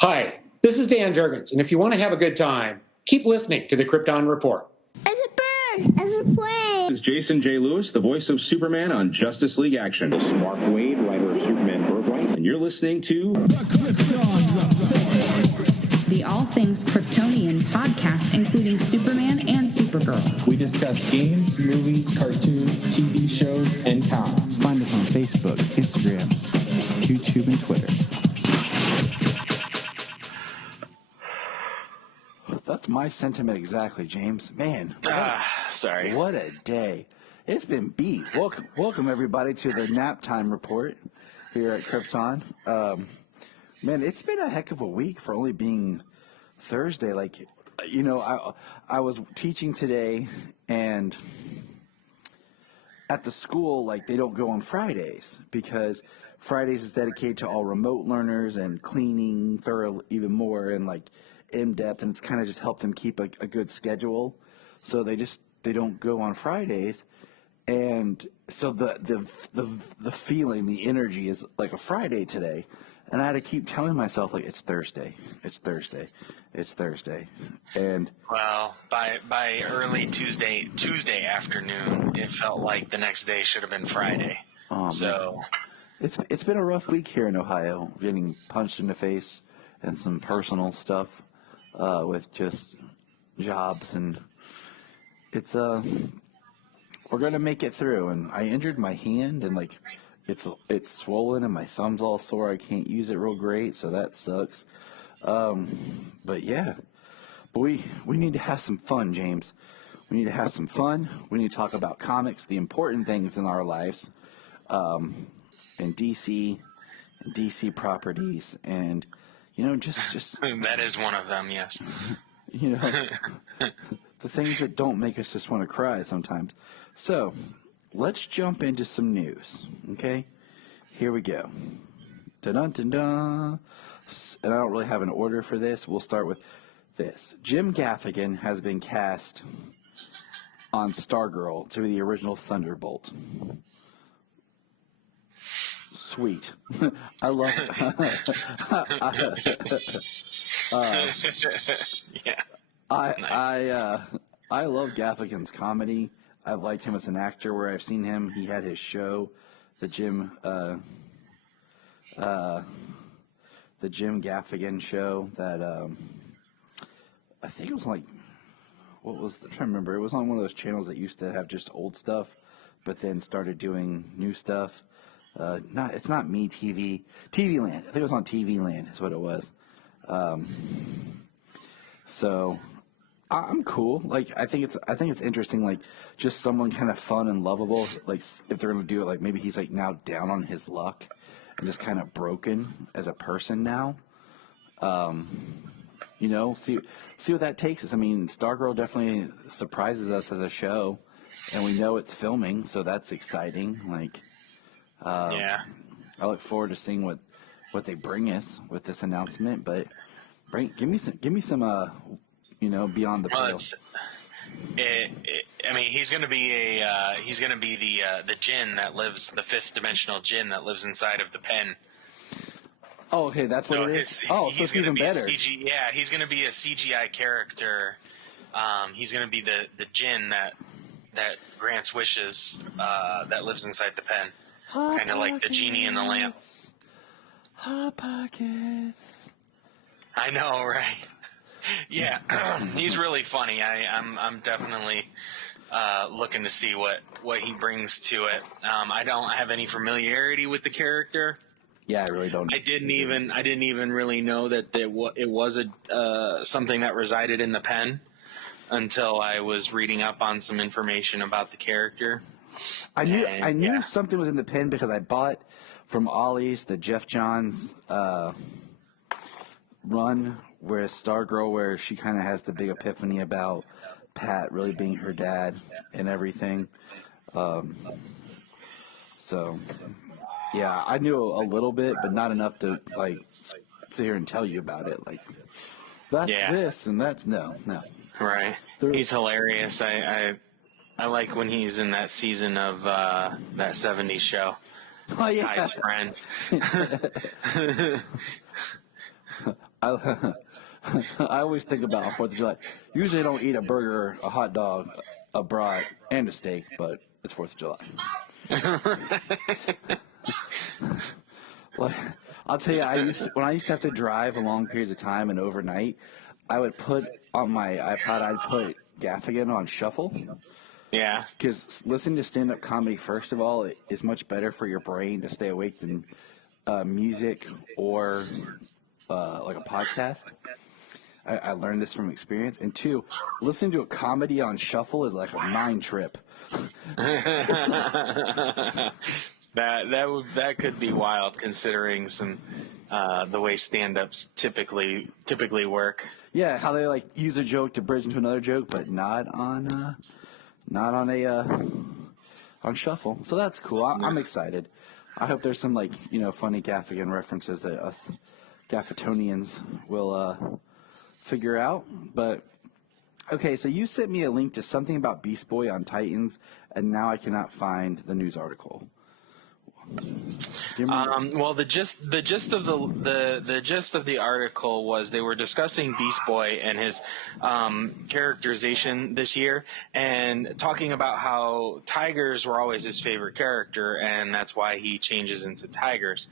Hi, this is Dan Jurgens, and if you want to have a good time, keep listening to the Krypton Report. It's a bird. It's a plane. This is Jason J. Lewis, the voice of Superman on Justice League Action. This is Mark Waid, writer of Superman Birthright, and you're listening to The Krypton Report, the All Things Kryptonian podcast, including Superman and Supergirl. We discuss games, movies, cartoons, TV shows, and comics. Find us on Facebook, Instagram, YouTube, and Twitter. That's my sentiment exactly, James. Man, sorry. What a day. It's been beat. Welcome everybody to the Nap Time Report here at Krypton. Man, it's been a heck of a week for only being Thursday. Like, you know, I was teaching today, and at the school, like, they don't go on Fridays because Fridays is dedicated to all remote learners and cleaning thorough even more and like in depth, and it's kind of just helped them keep a good schedule. So they don't go on Fridays, and so the feeling, the energy is like a Friday today, and I had to keep telling myself like it's Thursday, and well, by early Tuesday afternoon, it felt like the next day should have been Friday. So man. It's been a rough week here in Ohio, getting punched in the face and some personal stuff. With just jobs, and it's we're gonna make it through. And I injured my hand, and like it's swollen, and my thumb's all sore. I can't use it real great, so that sucks. But yeah, but we need to have some fun, James. We need to have some fun. We need to talk about comics, the important things in our lives, and DC properties, and you know, just that is one of them, yes. You know, the things that don't make us just want to cry sometimes. So, let's jump into some news, okay? Here we go. Dun-dun-dun-dun. And I don't really have an order for this. We'll start with this. Jim Gaffigan has been cast on Stargirl to be the original Thunderbolt. Sweet. I love yeah. I love Gaffigan's comedy. I've liked him as an actor where I've seen him. He had his show, the Jim Gaffigan show that I think it was like I'm trying to remember. It was on one of those channels that used to have just old stuff, but then started doing new stuff. It's not Me TV. TV Land. I think it was on TV Land is what it was. So I'm cool. Like I think it's interesting. Like just someone kind of fun and lovable. Like if they're gonna do it, like maybe he's like now down on his luck and just kind of broken as a person now. You know, see what that takes us. I mean, Stargirl definitely surprises us as a show, and we know it's filming, so that's exciting. Like. Yeah, I look forward to seeing what they bring us with this announcement. But give me some you know, beyond the pale. I mean, he's going to be the Djinn that lives, the fifth dimensional Djinn that lives inside of the pen. Oh, okay, that's what it is. So it's even better. Yeah, he's going to be a CGI character. He's going to be the Djinn that grants wishes, that lives inside the pen. Kind of like the genie in the lamp. Hot Pockets. I know, right? Yeah, he's really funny. I'm definitely looking to see what he brings to it. I don't have any familiarity with the character. Yeah, I really don't. I didn't even really know that it was something that resided in the pen until I was reading up on some information about the character. I knew something was in the pen because I bought from Ollie's the Jeff Johns run with Stargirl, where she kind of has the big epiphany about Pat really being her dad and everything. So yeah, I knew a little bit, but not enough to like sit here and tell you about it. Like that's this and that's no. Right. He's hilarious. I like when he's in that season of that 70s show. Oh, yeah. Hyde's friend. I I always think about 4th of July. Usually I don't eat a burger, a hot dog, a brat, and a steak, but it's 4th of July. Like, I'll tell you, when I used to have to drive long periods of time and overnight, I would put on my iPod, I'd put Gaffigan on shuffle. Yeah. Because listening to stand-up comedy, first of all, is much better for your brain to stay awake than music or like a podcast. I learned this from experience. And 2, listening to a comedy on shuffle is like a mind trip. That could be wild, considering some the way stand-ups typically work. Yeah, how they like use a joke to bridge into another joke, but not on shuffle. So that's cool. I'm excited. I hope there's some funny Gaffigan references that us Gaffitonians will figure out. But okay, so you sent me a link to something about Beast Boy on Titans, and now I cannot find the news article. Well, the gist of the article was they were discussing Beast Boy and his characterization this year, and talking about how tigers were always his favorite character, and that's why he changes into tigers.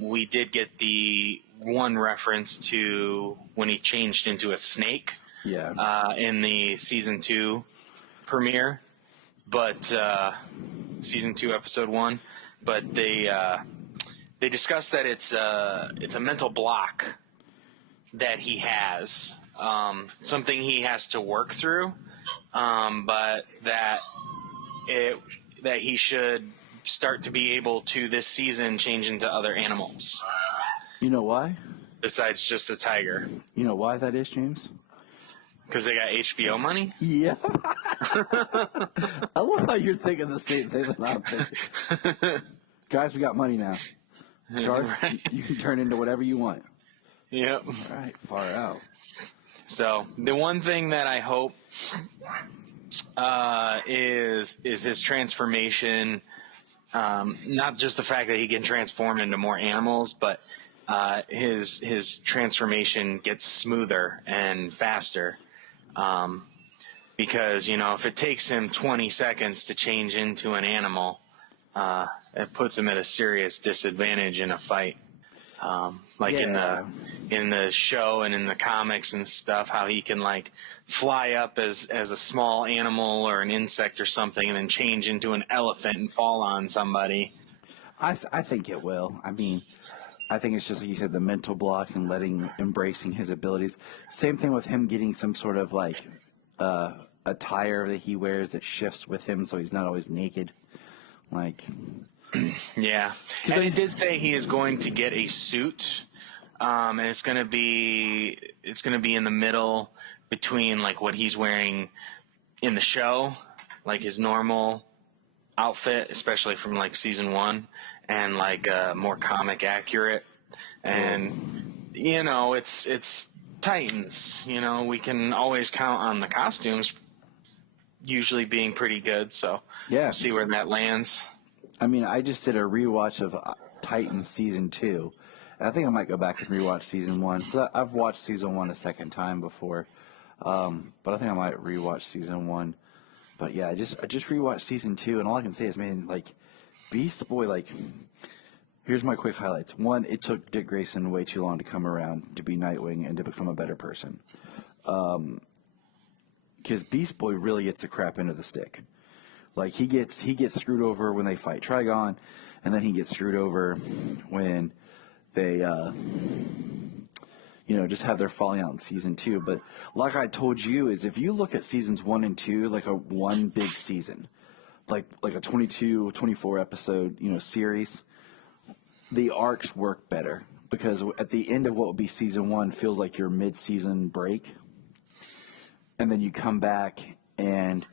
We did get the one reference to when he changed into a snake. Yeah. In the season 2 premiere, but season 2 episode 1. But they discussed that it's a mental block that he has, something he has to work through, but that he should start to be able to this season change into other animals. You know why? Besides just a tiger. You know why that is, James? Because they got HBO money? Yeah. I love how you're thinking the same thing that I'm thinking. Guys, we got money now. Garth, Right. you can turn into whatever you want. Yep. All right, far out. So the one thing that I hope is his transformation. Not just the fact that he can transform into more animals, but his transformation gets smoother and faster. Because, if it takes him 20 seconds to change into an animal, it puts him at a serious disadvantage in a fight. In the show and in the comics and stuff, how he can fly up as a small animal or an insect or something and then change into an elephant and fall on somebody. I think it will. I mean, I think it's just like you said, the mental block and embracing his abilities. Same thing with him getting some sort of attire that he wears that shifts with him, so he's not always naked. Yeah, and it did say he is going to get a suit, and it's going to be in the middle between what he's wearing in the show, his normal outfit, especially from season 1, and more comic accurate. And it's Titans. We can always count on the costumes usually being pretty good. So yeah, we'll see where that lands. I mean, I just did a rewatch of Titans season 2. And I think I might go back and rewatch season 1. 'Cause I've watched season 1 a second time before, but I think I might rewatch season 1. But yeah, I just rewatched season 2, and all I can say is, man, Beast Boy, here's my quick highlights. 1, it took Dick Grayson way too long to come around to be Nightwing and to become a better person. Because Beast Boy really gets the crap into the stick. He gets screwed over when they fight Trigon, and then he gets screwed over when they just have their falling out in season 2. But like I told you, is if you look at seasons 1 and 2 like a one big season, like a 22, 24 episode series, the arcs work better, because at the end of what would be season 1 feels like your mid-season break, and then you come back and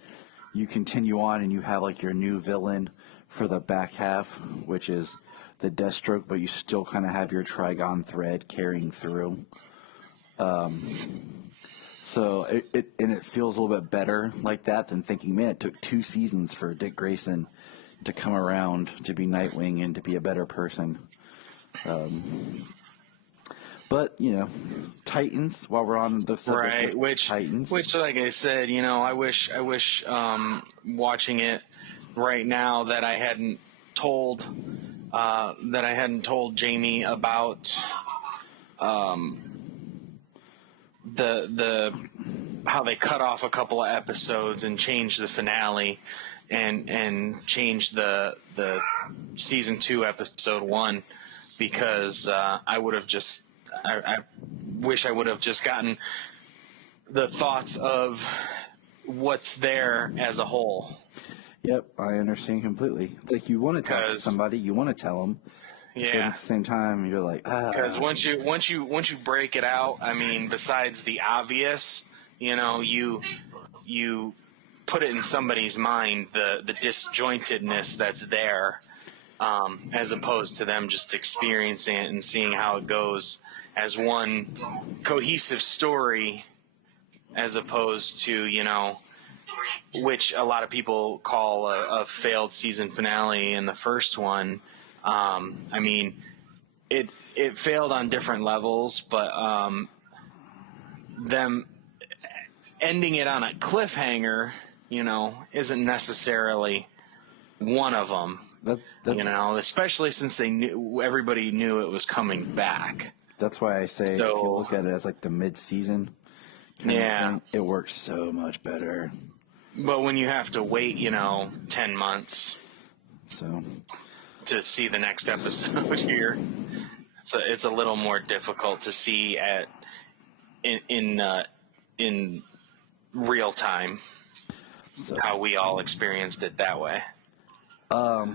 you continue on and you have your new villain for the back half, which is the Deathstroke, but you still kind of have your Trigon thread carrying through. So it feels a little bit better like that than thinking, man, it took 2 seasons for Dick Grayson to come around to be Nightwing and to be a better person. But, Titans, while we're on the subject of Titans. Which, like I said, I wish watching it right now that I hadn't told Jamie about the how they cut off a couple of episodes and changed the finale and changed the season 2 episode 1, because I wish I would have just gotten the thoughts of what's there as a whole. Yep, I understand completely. It's like you want to talk to somebody, you want to tell them. Yeah. At the same time, you're like, Because once you break it out, I mean, besides the obvious, you put it in somebody's mind, the disjointedness that's there, as opposed to them just experiencing it and seeing how it goes as one cohesive story, as opposed to, which a lot of people call a failed season finale in the first one. I mean, it failed on different levels, but them ending it on a cliffhanger, isn't necessarily one of them. Especially since everybody knew it was coming back. That's why I say if you look at it as like the mid-season kind of thing, it works so much better. But when you have to wait, 10 months to see the next episode here, it's a little more difficult to see in real time. So how we all experienced it that way. All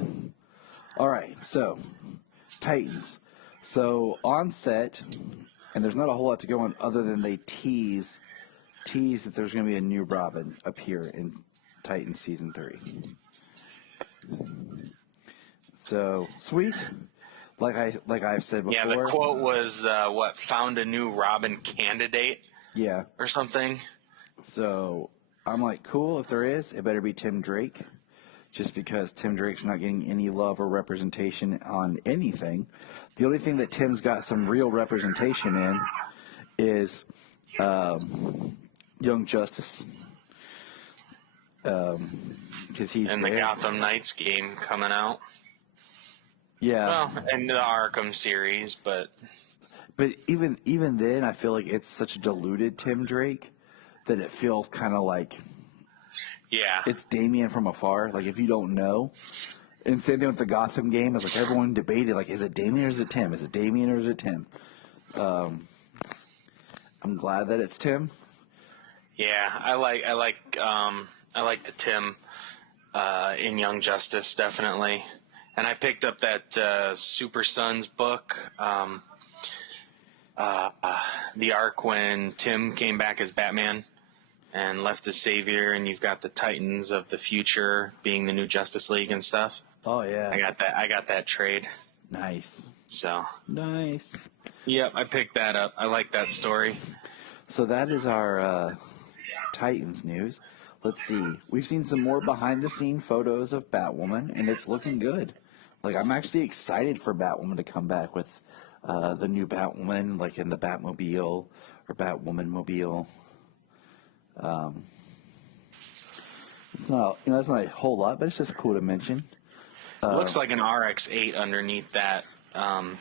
right, so Titans. So on set, and there's not a whole lot to go on other than they tease that there's going to be a new Robin appear in Titans season 3. So sweet, like I've said before. Yeah, the quote was found a new Robin candidate. Yeah, or something. So I'm like, cool. If there is, it better be Tim Drake. Just because Tim Drake's not getting any love or representation on anything. The only thing that Tim's got some real representation in is Young Justice. Because he's in the Gotham Knights game coming out. Yeah. Well, and the Arkham series, but even then, I feel like it's such a diluted Tim Drake that it feels kind of like it's Damian from afar. Like if you don't know, and same thing with the Gotham game. It's like everyone debated, like, is it Damian or is it Tim? Is it Damian or is it Tim? I'm glad that it's Tim. Yeah, I like the Tim in Young Justice, definitely. And I picked up that Super Sons book, the arc when Tim came back as Batman and left as Savior, and you've got the Titans of the future being the new Justice League and stuff. Oh yeah, I got that trade. Nice. So nice. Yep, I picked that up. I like that story. So that is our Titans news. Let's see. We've seen some more behind-the-scene photos of Batwoman, and it's looking good. Like, I'm actually excited for Batwoman to come back with the new Batwoman, like in the Batmobile or Batwoman-mobile. It's not, it's not a whole lot, but it's just cool to mention. Looks like an RX-8 underneath that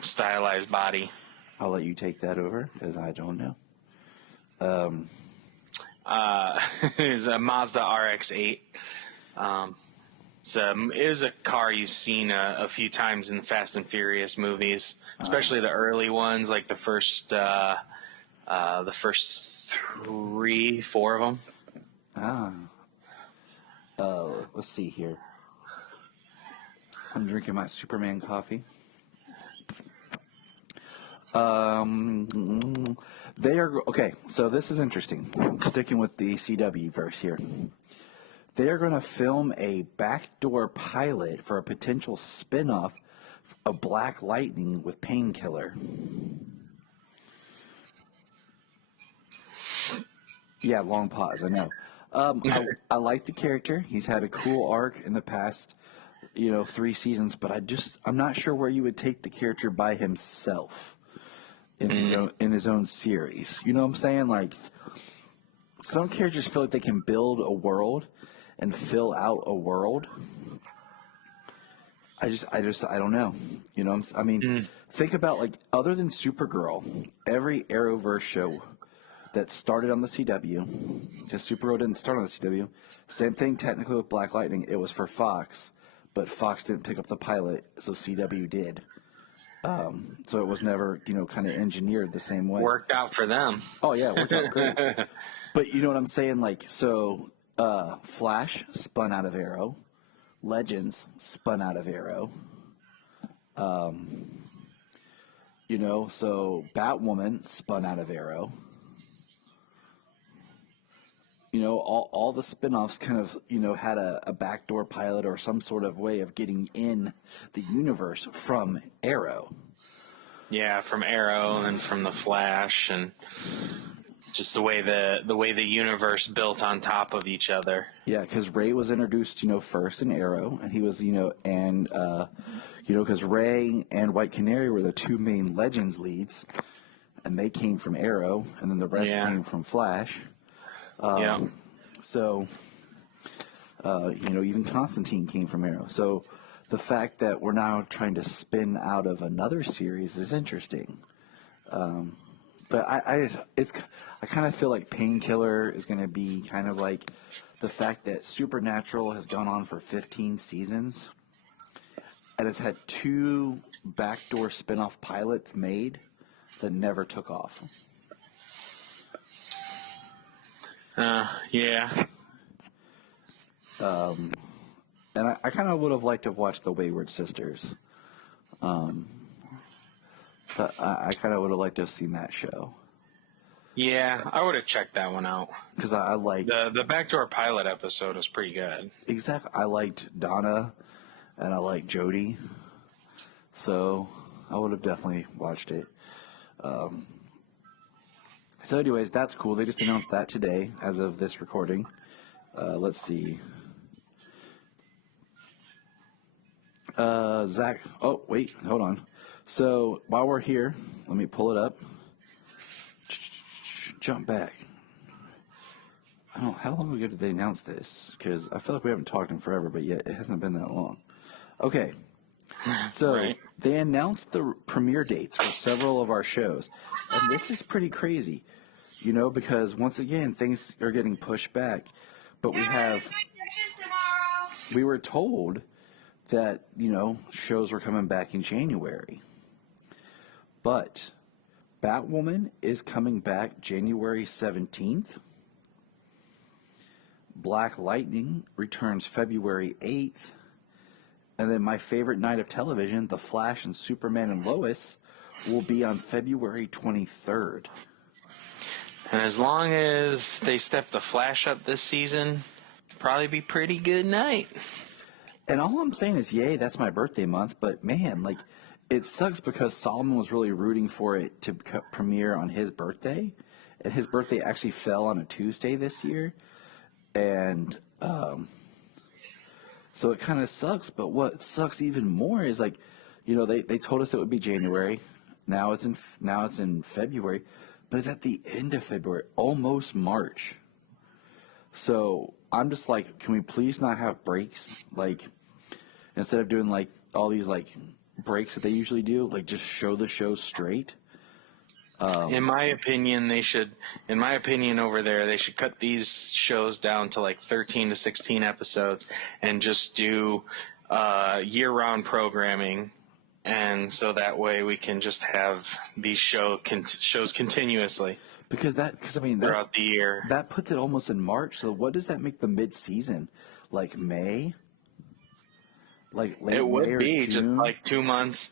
stylized body. I'll let you take that over because I don't know. It's a Mazda RX-8. It is a car you've seen a few times in the Fast and Furious movies, especially the early ones, like the first 3, 4 of them. Let's see here. I'm drinking my Superman coffee. They are okay. So this is interesting. Sticking with the CW verse here, they are going to film a backdoor pilot for a potential spinoff of Black Lightning with Painkiller. Yeah, long pause. I know. I like the character. He's had a cool arc in the past, 3 seasons. But I'm not sure where you would take the character by himself. in his own series. You know what I'm saying? Like, some characters feel like they can build a world and fill out a world. I don't know. You know, think about, like, other than Supergirl, every Arrowverse show that started on the CW, because Supergirl didn't start on the CW. Same thing technically with Black Lightning. It was for Fox, but Fox didn't pick up the pilot, so CW did. So it was never, kind of engineered the same way. Worked out for them. Oh, yeah, it worked out great. But you know what I'm saying? Like, so Flash spun out of Arrow. Legends spun out of Arrow. So Batwoman spun out of Arrow. All the spin-offs kind of, had a backdoor pilot or some sort of way of getting in the universe from Arrow. Yeah, from Arrow and from the Flash, and just the way the universe built on top of each other. Yeah, because Ray was introduced, first in Arrow, and he was, because Ray and White Canary were the two main Legends leads, and they came from Arrow, and then the rest came from Flash. So, even Constantine came from Arrow. So the fact that we're now trying to spin out of another series is interesting. But I kind of feel like Painkiller is going to be kind of like the fact that Supernatural has gone on for 15 seasons and has had 2 backdoor spin-off pilots made that never took off. Yeah. And I kind of would have liked to have watched The Wayward Sisters. But I kind of would have liked to have seen that show. Yeah, I would have checked that one out. Because I liked... The backdoor pilot episode was pretty good. Exactly. I liked Donna, and I liked Jodie. So I would have definitely watched it. So anyways, that's cool. They just announced that today as of this recording. Let's see. Zach. Oh, wait. Hold on. So while we're here, let me pull it up. Jump back. I don't know. How long ago did they announce this? Because I feel like we haven't talked in forever, but yet it hasn't been that long. Okay. So they announced the premiere dates for several of our shows. And this is pretty crazy, because once again, things are getting pushed back. But we were told that, shows were coming back in January. But Batwoman is coming back January 17th. Black Lightning returns February 8th. And then my favorite night of television, The Flash and Superman and Lois, will be on February 23rd. And as long as they step the Flash up this season, probably be pretty good night. And all I'm saying is, yay, that's my birthday month. But, man, it sucks because Solomon was really rooting for it to premiere on his birthday. And his birthday actually fell on a Tuesday this year. And so it kind of sucks. But what sucks even more is, they told us it would be January. Now it's in February. But it's at the end of February, almost March. So I'm just like, can we please not have breaks? Instead of doing all these breaks that they usually do, just show the show straight. In my opinion, they should cut these shows down to 13 to 16 episodes and just do year-round programming. And so that way we can just have these shows continuously. Because throughout the year. That puts it almost in March. So what does that make the mid-season? May? Late it would May or be June? just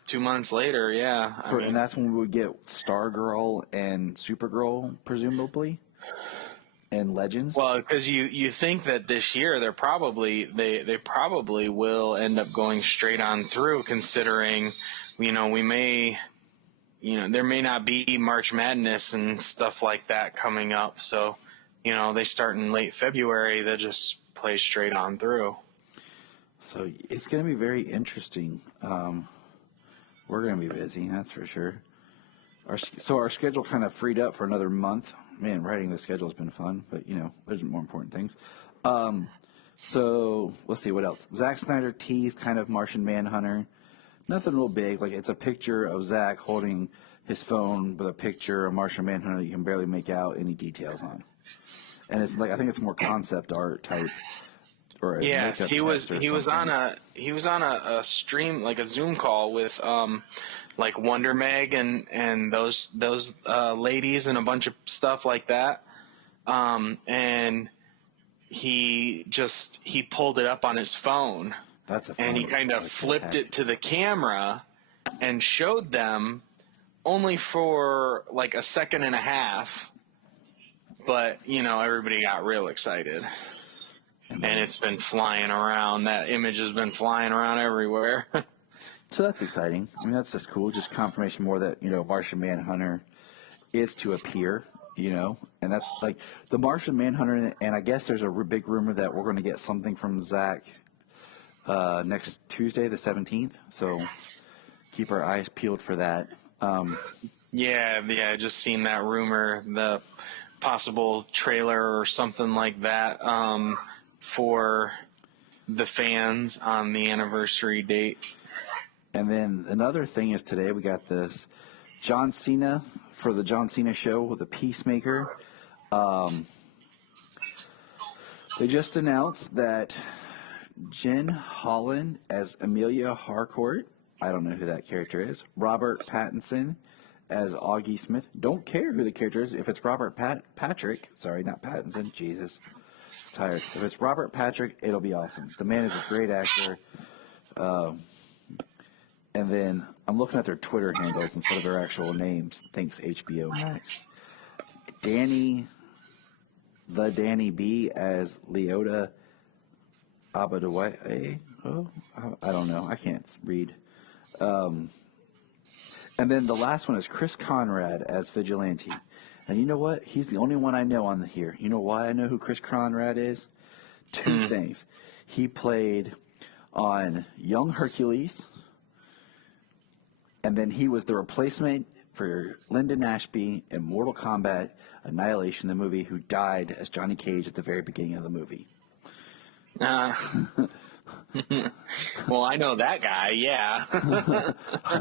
2 months later, yeah. And that's when we would get Stargirl and Supergirl, presumably, and Legends. Well, because you think that this year they probably will end up going straight on through, considering there may not be March Madness and stuff like that coming up. So they start in late February, they just play straight on through. So it's going to be very interesting. We're going to be busy, that's for sure. Our schedule kind of freed up for another month. Man, writing the schedule has been fun, but there's more important things. So let's see what else. Zack Snyder teased kind of Martian Manhunter. Nothing real big. Like, it's a picture of Zack holding his phone with a picture of Martian Manhunter that you can barely make out any details on. And it's like, I think it's more concept art type. Or yes, he was on a stream, like a Zoom call with like Wonder Meg and those ladies and a bunch of stuff like that. And he pulled it up on his phone. And he kind of flipped it to the camera and showed them only for like a second and a half. But, everybody got real excited. And it's been flying around. That image has been flying around everywhere. So that's exciting. I mean, that's just cool. Just confirmation more that, Martian Manhunter is to appear, and that's like the Martian Manhunter. And I guess there's a big rumor that we're going to get something from Zack next Tuesday, the 17th. So keep our eyes peeled for that. Yeah, just seen that rumor, the possible trailer or something like that for the fans on the anniversary date. And then another thing is today we got this John Cena for the John Cena show with the Peacemaker. They just announced that Jen Holland as Amelia Harcourt. I don't know who that character is. Robert Pattinson as Augie Smith. Don't care who the character is. If it's Robert Patrick, sorry, not Pattinson. Jesus, tired. If it's Robert Patrick, it'll be awesome. The man is a great actor. And then I'm looking at their Twitter handles instead of their actual names. Thanks, HBO Max. Danny B as Leota Abadaway. Oh, I don't know. I can't read. And then the last one is Chris Conrad as Vigilante. And you know what? He's the only one I know on here. You know why I know who Chris Conrad is? Two things. He played on Young Hercules, and then he was the replacement for Lyndon Ashby in Mortal Kombat Annihilation, the movie, who died as Johnny Cage at the very beginning of the movie. Well, I know that guy, yeah.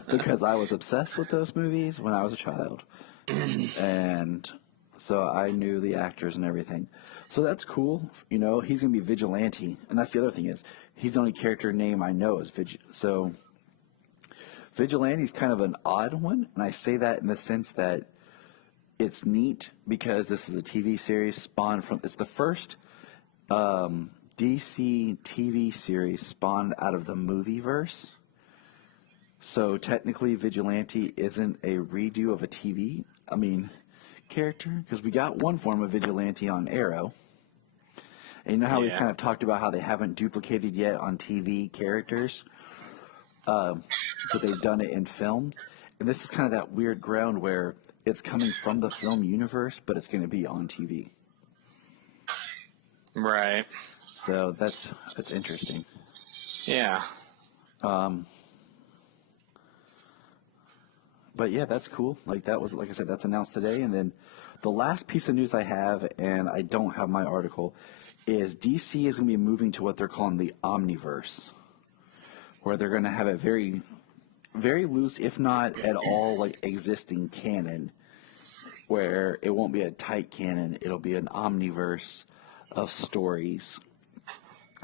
Because I was obsessed with those movies when I was a child. And so I knew the actors and everything. So that's cool. He's going to be Vigilante. And that's the other thing is, he's the only character name I know is So Vigilante's kind of an odd one. And I say that in the sense that it's neat because this is a TV series spawned from, it's the first DC TV series spawned out of the movieverse. So technically Vigilante isn't a redo of a character, because we got one form of Vigilante on Arrow. And you know how we kind of talked about how they haven't duplicated yet on TV characters, but they've done it in films. And this is kind of that weird ground where it's coming from the film universe, but it's going to be on TV. Right. So that's interesting. Yeah. But yeah, that's cool. Like that was, like I said, that's announced today. And then the last piece of news I have, and I don't have my article, is DC is going to be moving to what they're calling the Omniverse, where they're going to have a very, very loose, if not at all, like existing canon, where it won't be a tight canon. It'll be an Omniverse of stories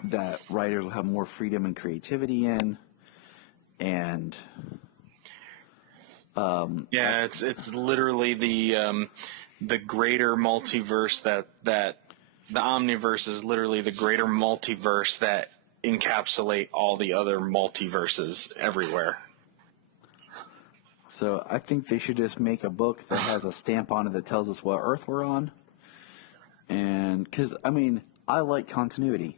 that writers will have more freedom and creativity in, and it's literally the greater multiverse that the Omniverse is literally the greater multiverse that encapsulate all the other multiverses everywhere. So I think they should just make a book that has a stamp on it that tells us what Earth we're on, and because I like continuity.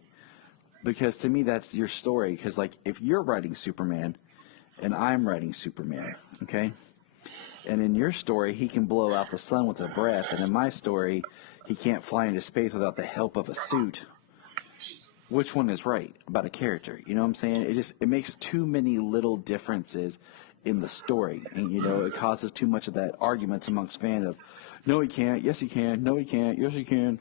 Because to me, that's your story. Because, like, if you're writing Superman and I'm writing Superman, okay? And in your story, he can blow out the sun with a breath. And in my story, he can't fly into space without the help of a suit. Which one is right about a character? You know what I'm saying? It makes too many little differences in the story, and it causes too much of that arguments amongst fans of, no he can't, yes he can, no he can't, yes he can,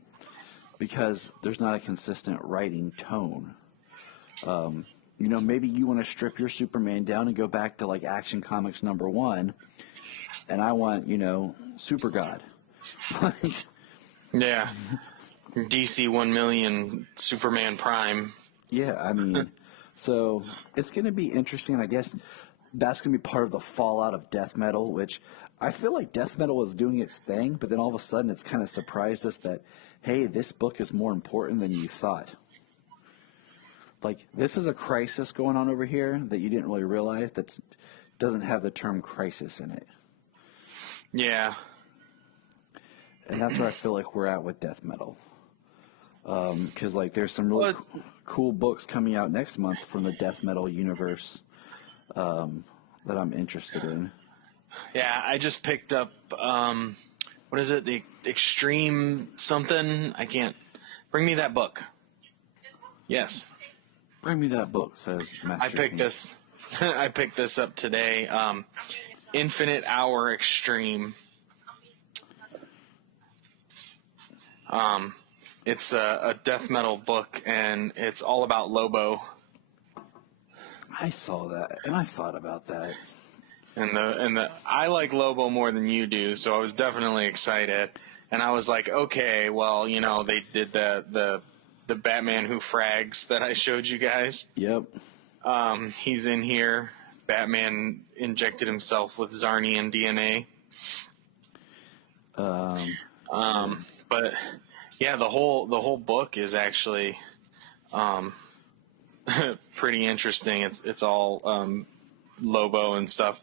because there's not a consistent writing tone. Maybe you want to strip your Superman down and go back to like Action Comics #1, and I want Super God. Yeah, DC 1 million Superman Prime. Yeah, I mean, so it's going to be interesting. I guess that's going to be part of the fallout of death metal, which I feel like death metal was doing its thing, but then all of a sudden it's kind of surprised us that, hey, this book is more important than you thought. Like, this is a crisis going on over here that you didn't really realize that doesn't have the term crisis in it. Yeah. And that's where I feel like we're at with death metal. Because, there's some really cool books coming out next month from the death metal universe that I'm interested in. Yeah, I just picked up, what is it? The Extreme something? I can't. Bring me that book. Yes. Bring me that book, says Master King. I picked this up today. Infinite Hour Extreme. It's a death metal book, and it's all about Lobo. I saw that, and I thought about that. And I like Lobo more than you do, so I was definitely excited. And I was like, okay, well, they did the Batman Who Frags that I showed you guys. Yep. He's in here. Batman injected himself with Zarnian DNA. But yeah, the whole book is actually pretty interesting. It's all Lobo and stuff.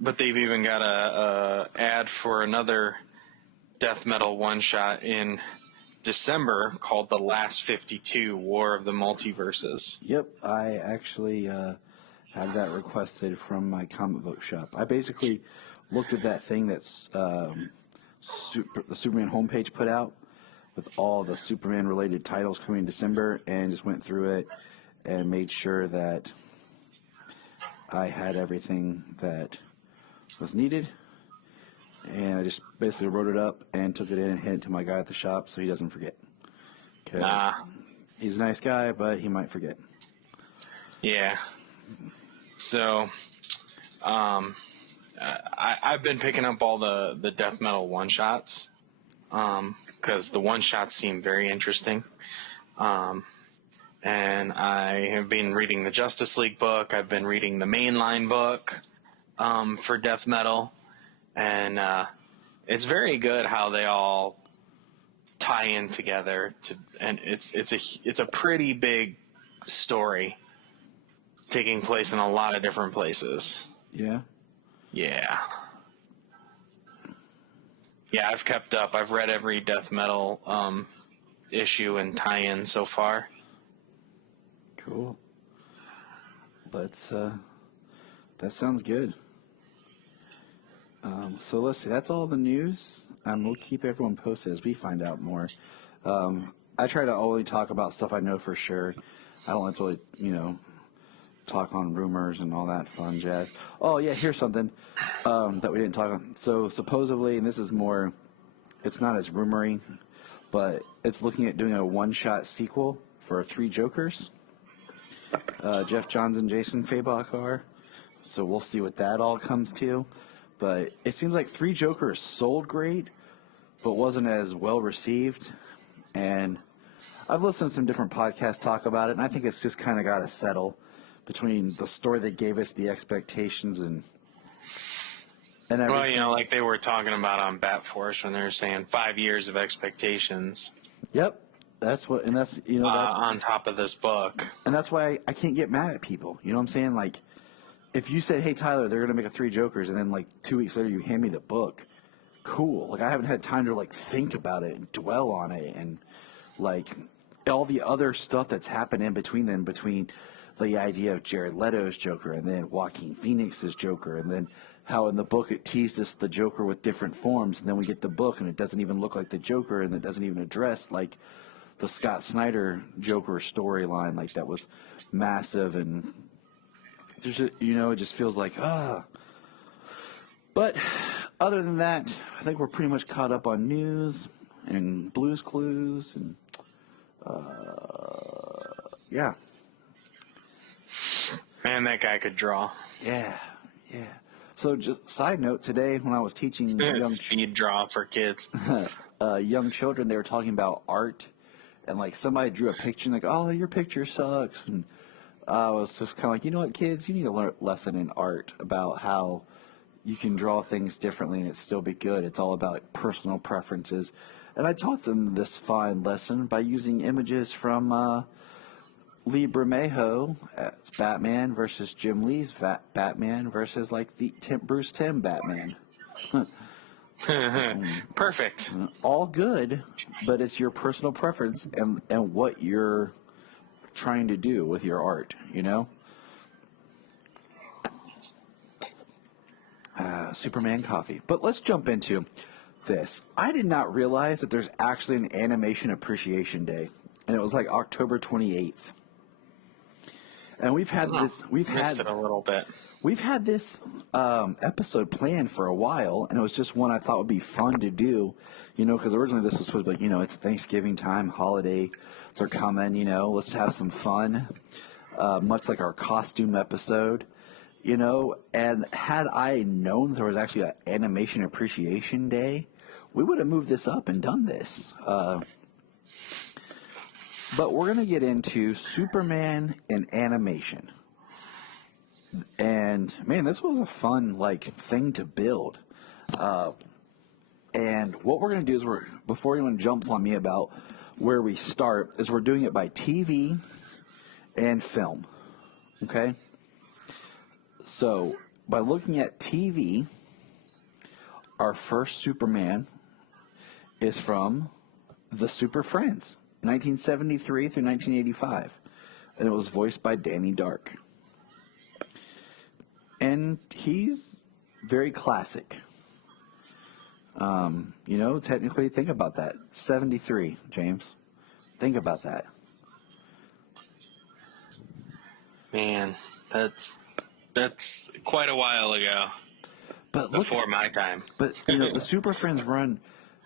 But they've even got a ad for another death metal one shot in December called The Last 52, War of the Multiverses. Yep, I actually have that requested from my comic book shop. I basically looked at that thing that's the Superman homepage put out with all the Superman-related titles coming in December, and just went through it and made sure that I had everything that was needed. And I just basically wrote it up and took it in and handed it to my guy at the shop so he doesn't forget. Because he's a nice guy, but he might forget. Yeah. So, I've been picking up all the death metal one-shots because the one-shots seem very interesting. And I have been reading the Justice League book. I've been reading the mainline book for death metal. And it's very good how they all tie in together. And it's a pretty big story taking place in a lot of different places. Yeah? Yeah. Yeah, I've kept up. I've read every death metal issue and tie-in so far. Cool. That sounds good. So let's see. That's all the news. We'll keep everyone posted as we find out more. I try to only talk about stuff I know for sure. I don't like to really, talk on rumors and all that fun jazz. Oh, yeah, here's something that we didn't talk on. So supposedly, and this is more, it's not as rumory, but it's looking at doing a one-shot sequel for Three Jokers. Jeff Johns and Jason Fabok are. So we'll see what that all comes to. But it seems like Three Jokers sold great, but wasn't as well received. And I've listened to some different podcasts talk about it, and I think it's just kind of got to settle between the story that gave us the expectations and everything. Well, like they were talking about on Bat Force when they were saying 5 years of expectations. Yep. That's what, and that's, that's on top of this book. And that's why I can't get mad at people. You know what I'm saying? Like, if you said, hey, Tyler, they're going to make a Three Jokers, and then, 2 weeks later you hand me the book, cool. Like, I haven't had time to, think about it and dwell on it and, all the other stuff that's happened in between then, between the idea of Jared Leto's Joker and then Joaquin Phoenix's Joker, and then how in the book it teases the Joker with different forms, and then we get the book and it doesn't even look like the Joker, and it doesn't even address, the Scott Snyder Joker storyline, that was massive and there's it just feels like But other than that, I think we're pretty much caught up on news and Blue's Clues and yeah. Man, that guy could draw. Yeah. So, just side note, today when I was teaching speed draw for kids, young children, they were talking about art, and like somebody drew a picture, and like, oh, your picture sucks, and I was just kind of like, you know what, kids, you need to learn a lesson in art about how you can draw things differently and it still be good. It's all about personal preferences, and I taught them this fine lesson by using images from Lee Bermejo as Batman versus Jim Lee's Batman versus like the Bruce Timm Batman. Perfect. All good, but it's your personal preference and what you're trying to do with your art, Superman coffee. But let's jump into this. I did not realize that there's actually an Animation Appreciation Day, and it was like October 28th. And we've had this. We've had it a little bit. We've had this episode planned for a while, and it was just one I thought would be fun to do. Because originally this was supposed to be, it's Thanksgiving time, holidays are coming. Let's have some fun, much like our costume episode. And had I known there was actually an Animation Appreciation Day, we would have moved this up and done this. But we're going to get into Superman and animation. And, man, this was a fun, thing to build. And what we're going to do is before anyone jumps on me about where we start, is we're doing it by TV and film. Okay? So, by looking at TV, our first Superman is from The Super Friends. 1973 through 1985, and it was voiced by Danny Dark. And he's very classic. Technically, think about that. 73, James. Think about that. Man, that's quite a while ago. But before my time. But the Super Friends run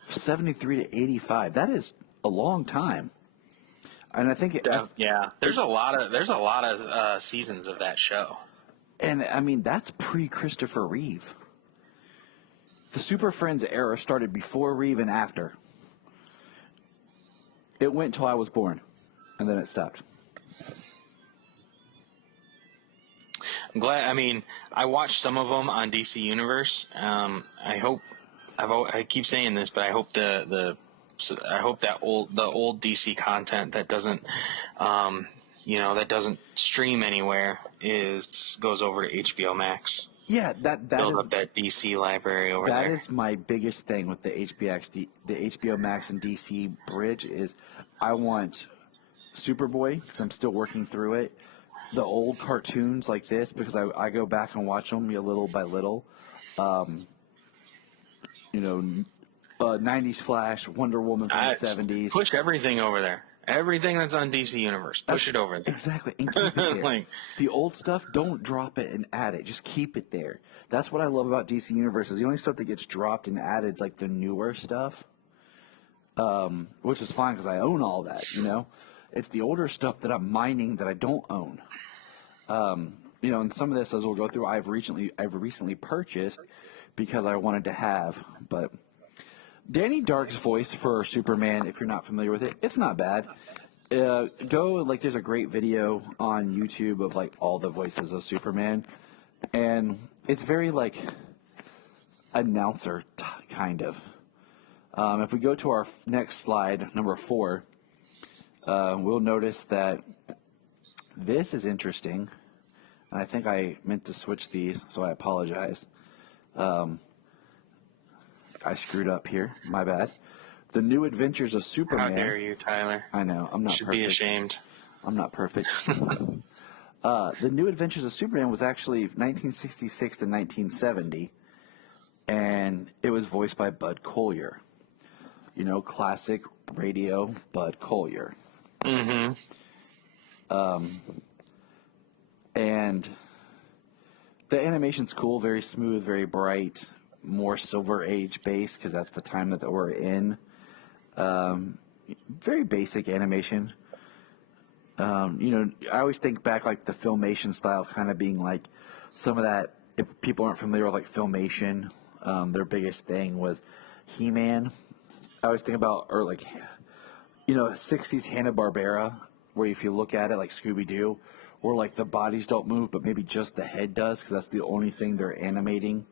73 to 85. That is a long time, and I think there's a lot of seasons of that show, and I mean that's pre-Christopher Reeve. The Super Friends era started before Reeve and after. It went till I was born, and then it stopped. I'm glad. I mean, I watched some of them on DC Universe. I keep saying this, but I hope the old DC content that doesn't stream anywhere goes over to HBO Max. Yeah, that build is up that DC library over there. That is my biggest thing with the HBO Max and DC bridge is I want Superboy because I'm still working through it. The old cartoons like this because I go back and watch them little by little. 90s Flash, Wonder Woman from the 70s. Push everything over there. Everything that's on DC Universe, push it over there. Exactly, and keep it there. The old stuff, don't drop it and add it. Just keep it there. That's what I love about DC Universe is the only stuff that gets dropped and added is the newer stuff, which is fine because I own all that, It's the older stuff that I'm mining that I don't own. And some of this, as we'll go through, I've recently purchased because I wanted to have, but Danny Dark's voice for Superman, if you're not familiar with it, it's not bad. There's a great video on YouTube of all the voices of Superman, and it's very announcer kind of. If we go to our next slide, number 4, we'll notice that this is interesting. And I think I meant to switch these, so I apologize. I screwed up here. My bad. The New Adventures of Superman. How dare you, Tyler? I know. I'm not perfect. You should perfect. be ashamed. I'm not perfect. The New Adventures of Superman was actually 1966 to 1970, and it was voiced by Bud Collyer. Classic radio Bud Collyer. Mm-hmm. And The animation's cool, very smooth, very bright, more Silver Age based because that's the time that we're in. Very basic animation. I always think back like the Filmation style kind of being like some of that. If people aren't familiar with like Filmation, their biggest thing was He-Man. I always think about, or like, 60s Hanna-Barbera, where if you look at it like Scooby-Doo, where like the bodies don't move, but maybe just the head does, because that's the only thing they're animating,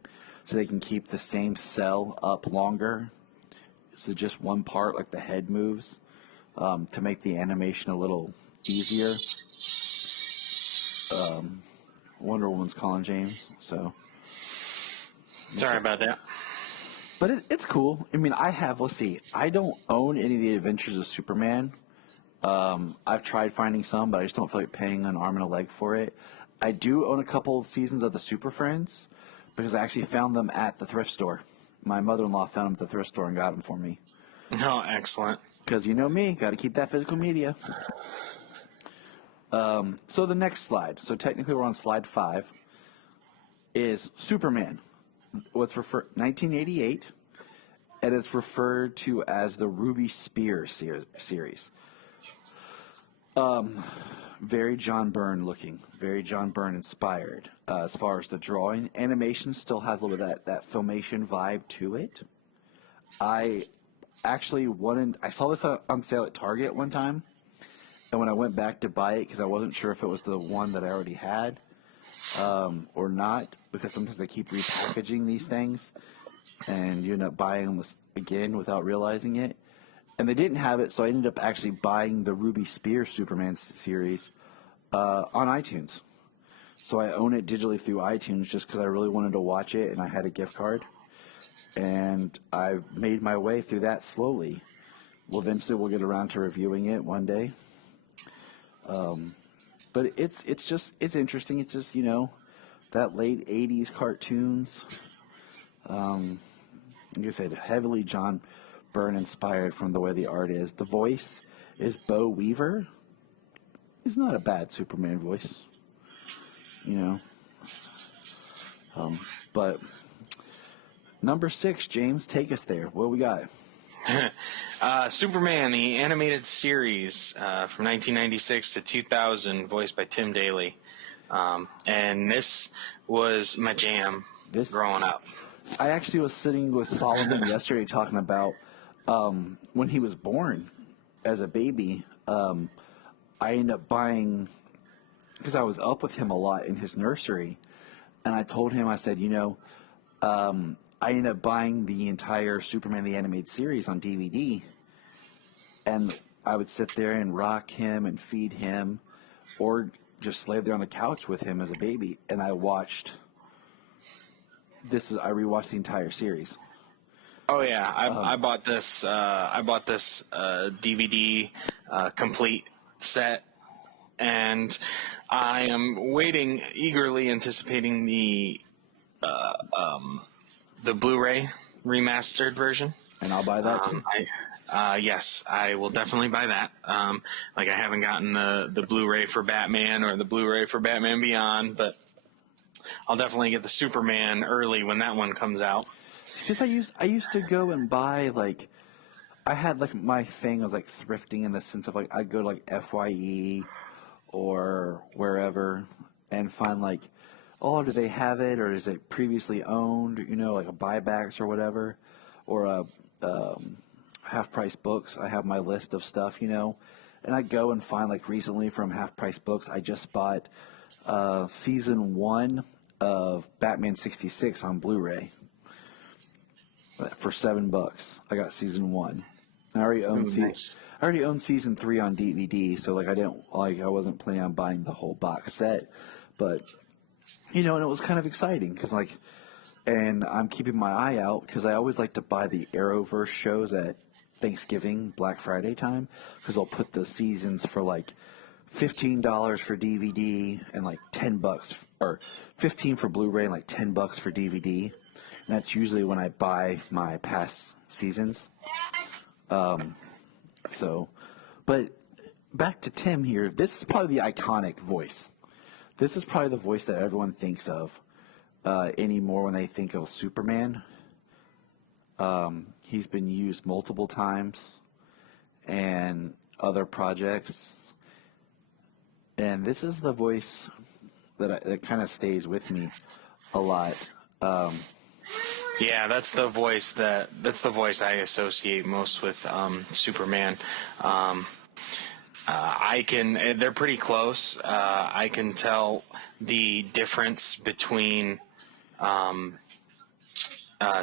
so they can keep the same cell up longer. So just one part, like the head moves, to make the animation a little easier. Wonder Woman's calling James, so. Sorry about that. But it's cool. I mean, I don't own any of the Adventures of Superman. I've tried finding some, but I just don't feel like paying an arm and a leg for it. I do own a couple seasons of the Super Friends because I actually found them at the thrift store. My mother-in-law found them at the thrift store and got them for me. Oh, excellent. Because you know me, got to keep that physical media. So the next slide, so technically we're on slide 5, is Superman. What's 1988, and it's referred to as the Ruby Spear series. Very John Byrne looking, very John Byrne inspired. As far as the drawing, animation still has a little bit of that Filmation vibe to it. I saw this on sale at Target one time, and when I went back to buy it, because I wasn't sure if it was the one that I already had, or not, because sometimes they keep repackaging these things and you end up buying them again without realizing it. And they didn't have it, so I ended up actually buying the Ruby Spear Superman series on iTunes. So I own it digitally through iTunes just because I really wanted to watch it and I had a gift card. And I've made my way through that slowly. Well, eventually we'll get around to reviewing it one day. But it's interesting. It's just, that late 80s cartoons. Like I said, heavily John Byrne inspired from the way the art is. The voice is Bo Weaver. He's not a bad Superman voice, But number 6, James, take us there. What we got? Superman, the animated series from 1996 to 2000, voiced by Tim Daly. And this was my jam growing up. I actually was sitting with Solomon yesterday talking about when he was born as a baby. I ended up buying, because I was up with him a lot in his nursery, and I told him, I said, I ended up buying the entire Superman the Animated Series on DVD, and I would sit there and rock him and feed him, or just lay there on the couch with him as a baby, and I rewatched the entire series. Oh yeah, I bought this DVD complete set, and I am eagerly anticipating the Blu-ray remastered version. And I'll buy that too. Yes, I will definitely buy that. I haven't gotten the Blu-ray for Batman or the Blu-ray for Batman Beyond, but I'll definitely get the Superman early when that one comes out. Because I used to go and buy, I had my thing was thrifting in the sense of I'd go to FYE or wherever and find do they have it, or is it previously owned, a buybacks or whatever, or Half Price Books. I have my list of stuff, and I go and find recently from Half Price Books, I just bought season 1 of Batman 66 on Blu-ray for $7. I got season 1. I already own season 3 on DVD, so I wasn't planning on buying the whole box set, but and it was kind of exciting because and I'm keeping my eye out because I always like to buy the Arrowverse shows at Thanksgiving, Black Friday time, because they'll put the seasons for $15 for DVD and $10 or $15 for Blu-ray and $10 for DVD. And that's usually when I buy my past seasons. But back to Tim here. This is probably the iconic voice. This is probably the voice that everyone thinks of anymore when they think of Superman. He's been used multiple times and other projects. And this is the voice that kind of stays with me a lot. Yeah, that's the voice I associate most with Superman. They're pretty close. I can tell the difference between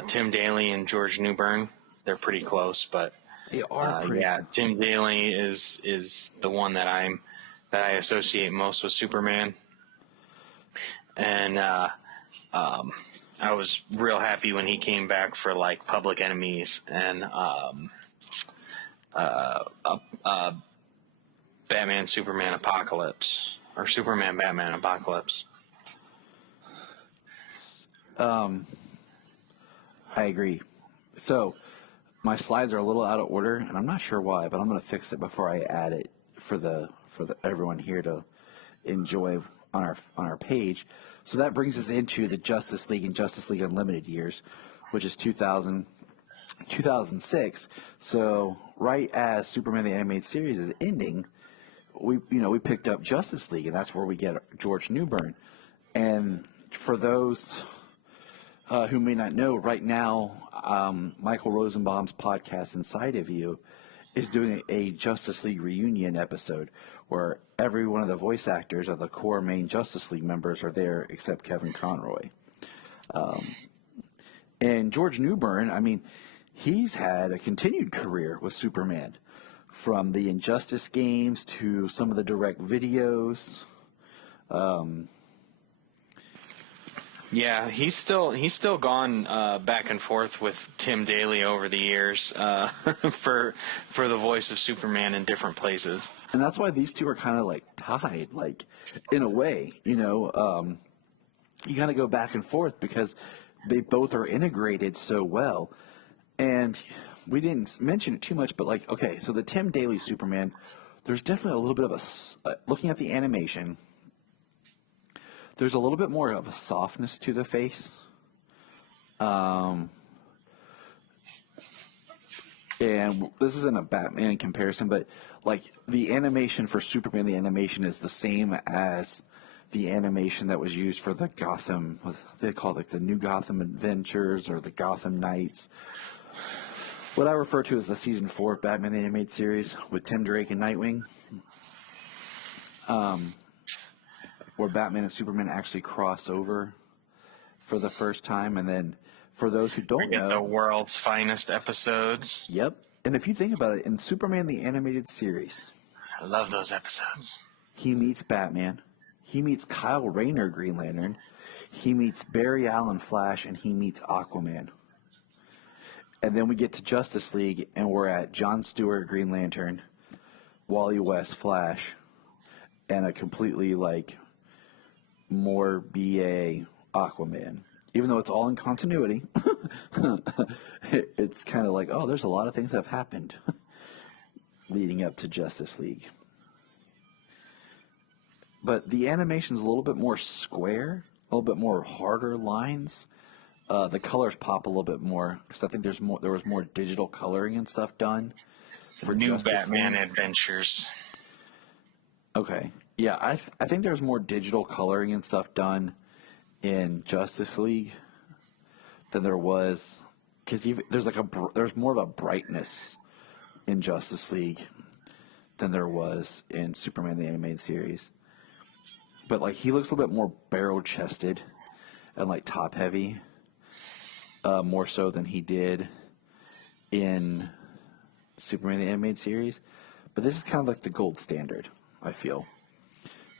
Tim Daly and George Newbern. They're pretty close, but They are pretty. yeah, Tim Daly is the one that I associate most with Superman. And I was real happy when he came back for like Public Enemies and Batman Superman Apocalypse, or Superman Batman Apocalypse. I agree. So my slides are a little out of order, and I'm not sure why, but I'm going to fix it before I add it for everyone here to enjoy on our page. So that brings us into the Justice League and Justice League Unlimited years, which is 2006. So right as Superman the Animated Series is ending, we picked up Justice League, and that's where we get George Newbern. And for those who may not know, right now, Michael Rosenbaum's podcast Inside of You is doing a Justice League reunion episode where every one of the voice actors of the core main Justice League members are there except Kevin Conroy. And George Newbern, I mean, he's had a continued career with Superman, from the Injustice games to some of the direct videos. Yeah, he's still gone back and forth with Tim Daly over the years for the voice of Superman in different places. And that's why these two are kind of like tied, like in a way, you kind of go back and forth because they both are integrated so well. And we didn't mention it too much, but like, okay, so the Tim Daly Superman, there's definitely a little bit of looking at the animation, there's a little bit more of a softness to the face. And this isn't a Batman comparison, but like the animation for Superman, the animation is the same as the animation that was used for the Gotham, they call it like the New Gotham Adventures or the Gotham Knights. What I refer to as the season 4 of Batman the Animated Series with Tim Drake and Nightwing. Where Batman and Superman actually cross over for the first time. And then for those who don't know, the world's finest episodes. Yep. And if you think about it, in Superman the Animated Series, I love those episodes. He meets Batman. He meets Kyle Rayner, Green Lantern. He meets Barry Allen, Flash, and he meets Aquaman. And then we get to Justice League, and we're at Jon Stewart, Green Lantern, Wally West, Flash, and a completely like more BA Aquaman. Even though it's all in continuity, it's kind of like, oh, there's a lot of things that have happened leading up to Justice League. But the animation's a little bit more square, a little bit more harder lines. The colors pop a little bit more because I think there was more digital coloring and stuff done for New Justice Batman League. Adventures. Okay. Yeah, I think there's more digital coloring and stuff done in Justice League than there was, because there's more of a brightness in Justice League than there was in Superman the Animated Series. But like he looks a little bit more barrel-chested and like top-heavy, more so than he did in Superman the Animated Series. But this is kind of like the gold standard, I feel.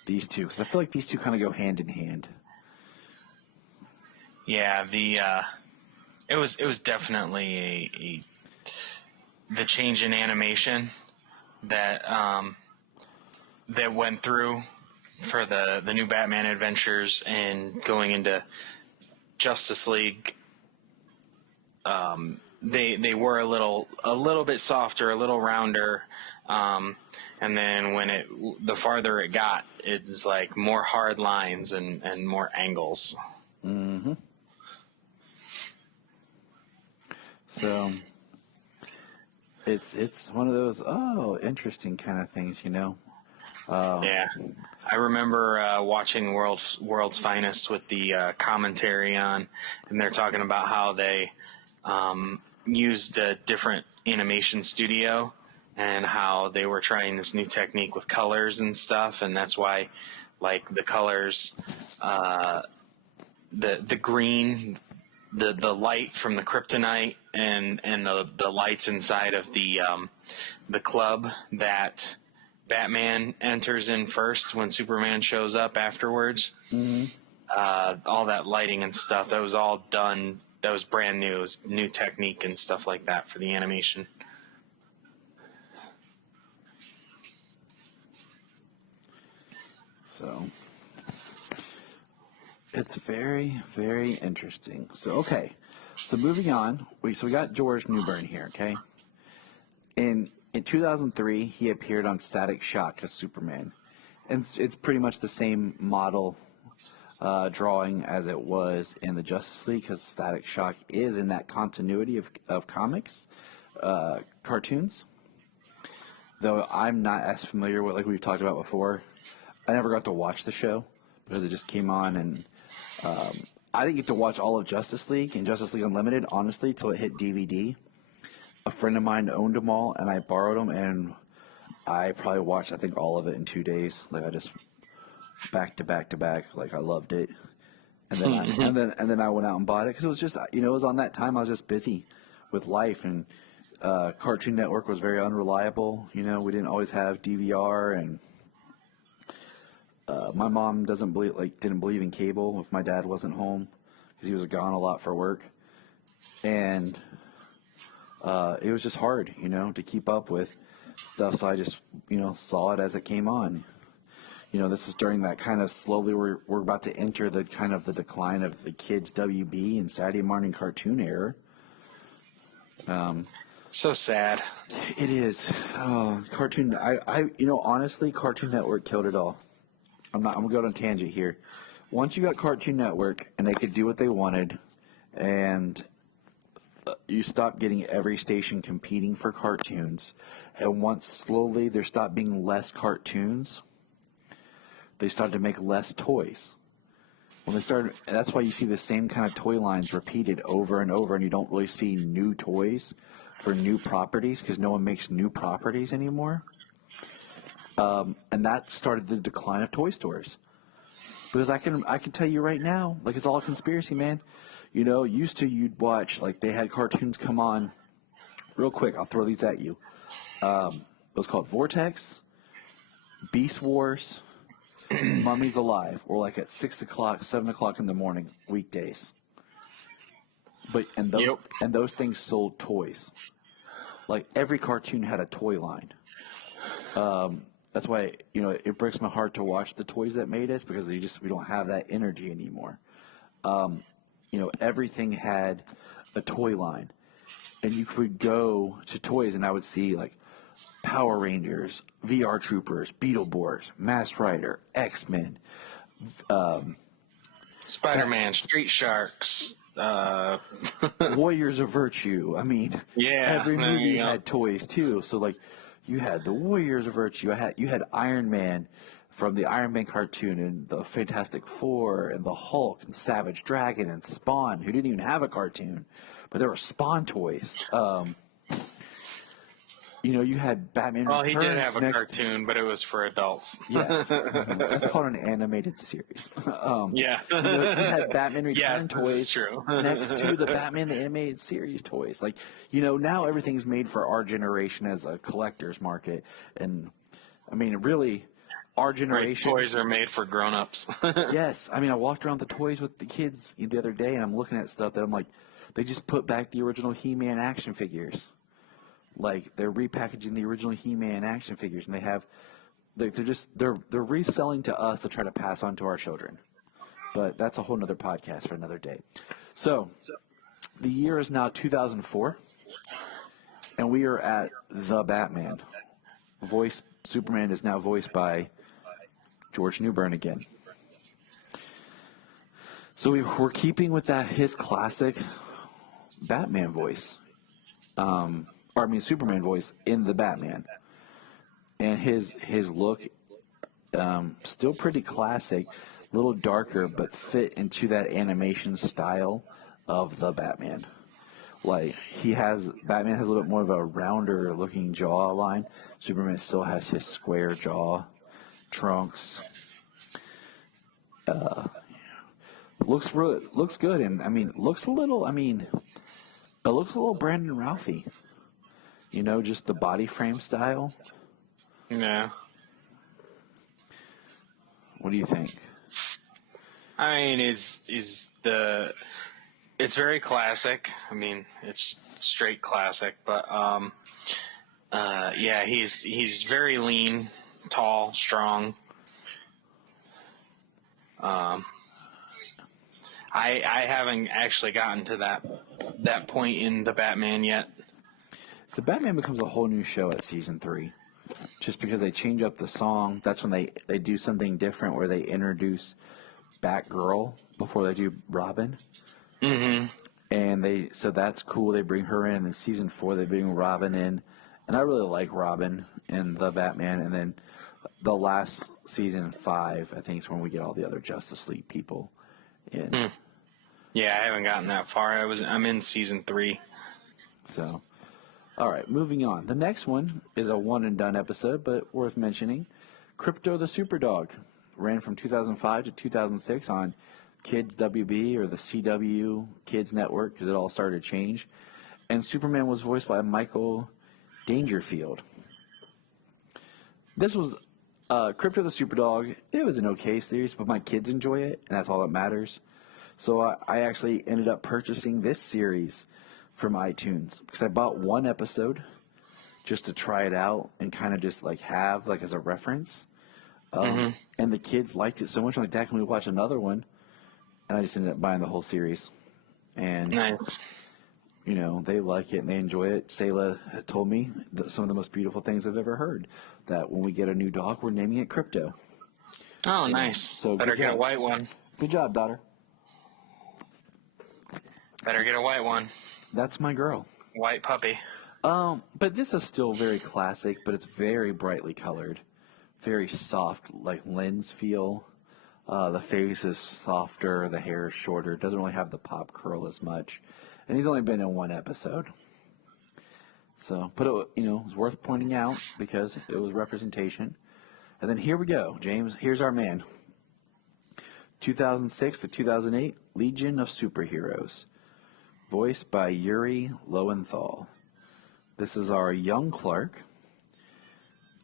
These two, because I feel like these two kind of go hand in hand. Yeah, it was definitely the change in animation that went through for the new Batman Adventures and going into Justice League. They were a little bit softer, a little rounder. And then the farther it got, it was like more hard lines and more angles. Mm-hmm. So it's one of those interesting kind of things, Yeah, I remember watching World's Finest with the commentary on, and they're talking about how they used a different animation studio and how they were trying this new technique with colors and stuff, and that's why, like, the colors, the green, the light from the kryptonite and the lights inside of the club that Batman enters in first when Superman shows up afterwards. Mm-hmm. All that lighting and stuff, that was all done. That was brand new. It was new technique and stuff like that for the animation. So it's very, very interesting. So, okay. So moving on, we got George Newbern here, okay? In 2003, he appeared on Static Shock as Superman. And it's pretty much the same model drawing as it was in the Justice League, because Static Shock is in that continuity of comics, cartoons. Though I'm not as familiar with, like we've talked about before, I never got to watch the show because it just came on, and I didn't get to watch all of Justice League and Justice League Unlimited, honestly, till it hit DVD. A friend of mine owned them all, and I borrowed them, and I probably watched, I think, all of it in 2 days. Like, I just back to back to back. Like, I loved it. And then and then I went out and bought it because it was just, it was on that time I was just busy with life, and Cartoon Network was very unreliable. We didn't always have DVR, and my mom didn't believe in cable if my dad wasn't home because he was gone a lot for work, and it was just hard, to keep up with stuff. So I just, saw it as it came on. This is during that kind of slowly we're about to enter the kind of the decline of the kids' WB and Saturday morning cartoon era. So sad. It is. Cartoon. Honestly, Cartoon Network killed it all. I'm gonna go on a tangent here. Once you got Cartoon Network and they could do what they wanted, and you stopped getting every station competing for cartoons, and once slowly there stopped being less cartoons, they started to make less toys. When they started, that's why you see the same kind of toy lines repeated over and over, and you don't really see new toys for new properties because no one makes new properties anymore. And that started the decline of toy stores. Because I can tell you right now, like, it's all a conspiracy, man. Used to, you'd watch, like, they had cartoons come on real quick. I'll throw these at you. It was called Vortex, Beast Wars, Mummies Alive, or like at 6 o'clock, 7 o'clock in the morning, weekdays. And those things sold toys. Like, every cartoon had a toy line. That's why, it breaks my heart to watch the toys that made us, because we don't have that energy anymore. Everything had a toy line, and you could go to toys, and I would see, like, Power Rangers, VR Troopers, Beetleborgs, Masked Rider, X-Men, Spider-Man, Street Sharks, Warriors of Virtue. I mean, every movie had toys too. So, like, you had the Warriors of Virtue. You had Iron Man from the Iron Man cartoon, and the Fantastic Four, and the Hulk, and Savage Dragon, and Spawn, who didn't even have a cartoon, but there were Spawn toys. You had Batman Returns. Well, he did have a cartoon, but it was for adults. Yes. That's called an animated series. You had Batman Returns toys true. next to the Batman the Animated Series toys. Like, now everything's made for our generation as a collector's market. And, I mean, really, our generation. Right, toys are made for grown-ups. Yes. I mean, I walked around the toys with the kids the other day, and I'm looking at stuff that I'm like, they just put back the original He-Man action figures. Like, they're repackaging the original He-Man action figures, and they're reselling to us to try to pass on to our children. But that's a whole nother podcast for another day. So the year is now 2004, and we are at The Batman. Superman is now voiced by George Newbern again. So we're keeping with his classic Batman voice, Superman voice in the Batman, and his look, still pretty classic, a little darker, but fit into that animation style of the Batman. Like Batman has a little bit more of a rounder looking jaw line. Superman still has his square jaw, trunks. Looks good, and it looks a little Brandon Routhie. Just the body frame style. Yeah. What do you think? It's very classic. It's straight classic, but he's very lean, tall, strong. I haven't actually gotten to that point in the Batman yet. The Batman becomes a whole new show at season 3, just because they change up the song. That's when they do something different, where they introduce Batgirl before they do Robin. Mm-hmm. And so that's cool. They bring her in. And in season 4, they bring Robin in, and I really like Robin and the Batman. And then the last season 5, I think, is when we get all the other Justice League people in. Yeah, I haven't gotten that far. I'm in season 3. So, all right, moving on. The next one is a one and done episode, but worth mentioning. Crypto the Superdog ran from 2005 to 2006 on Kids WB, or the CW Kids Network, because it all started to change. And Superman was voiced by Michael Dangerfield. This was Crypto the Superdog. It was an okay series, but my kids enjoy it, and that's all that matters. So I actually ended up purchasing this series from iTunes, because I bought one episode just to try it out and kind of just have as a reference. And the kids liked it so much. I'm like, Dad, can we watch another one? And I just ended up buying the whole series. And, nice. They like it and they enjoy it. Sayla had told me that some of the most beautiful things I've ever heard, that when we get a new dog, we're naming it Crypto. Oh, nice. So better get a white one. Good job, daughter. Better get a white one. That's my girl. White puppy. But this is still very classic, but it's very brightly colored. Very soft, lens feel. The face is softer, the hair is shorter. It doesn't really have the pop curl as much. And he's only been in one episode. So, but it was worth pointing out because it was representation. And then here we go, James. Here's our man. 2006 to 2008, Legion of Superheroes. Voiced by Yuri Lowenthal. This is our young Clark.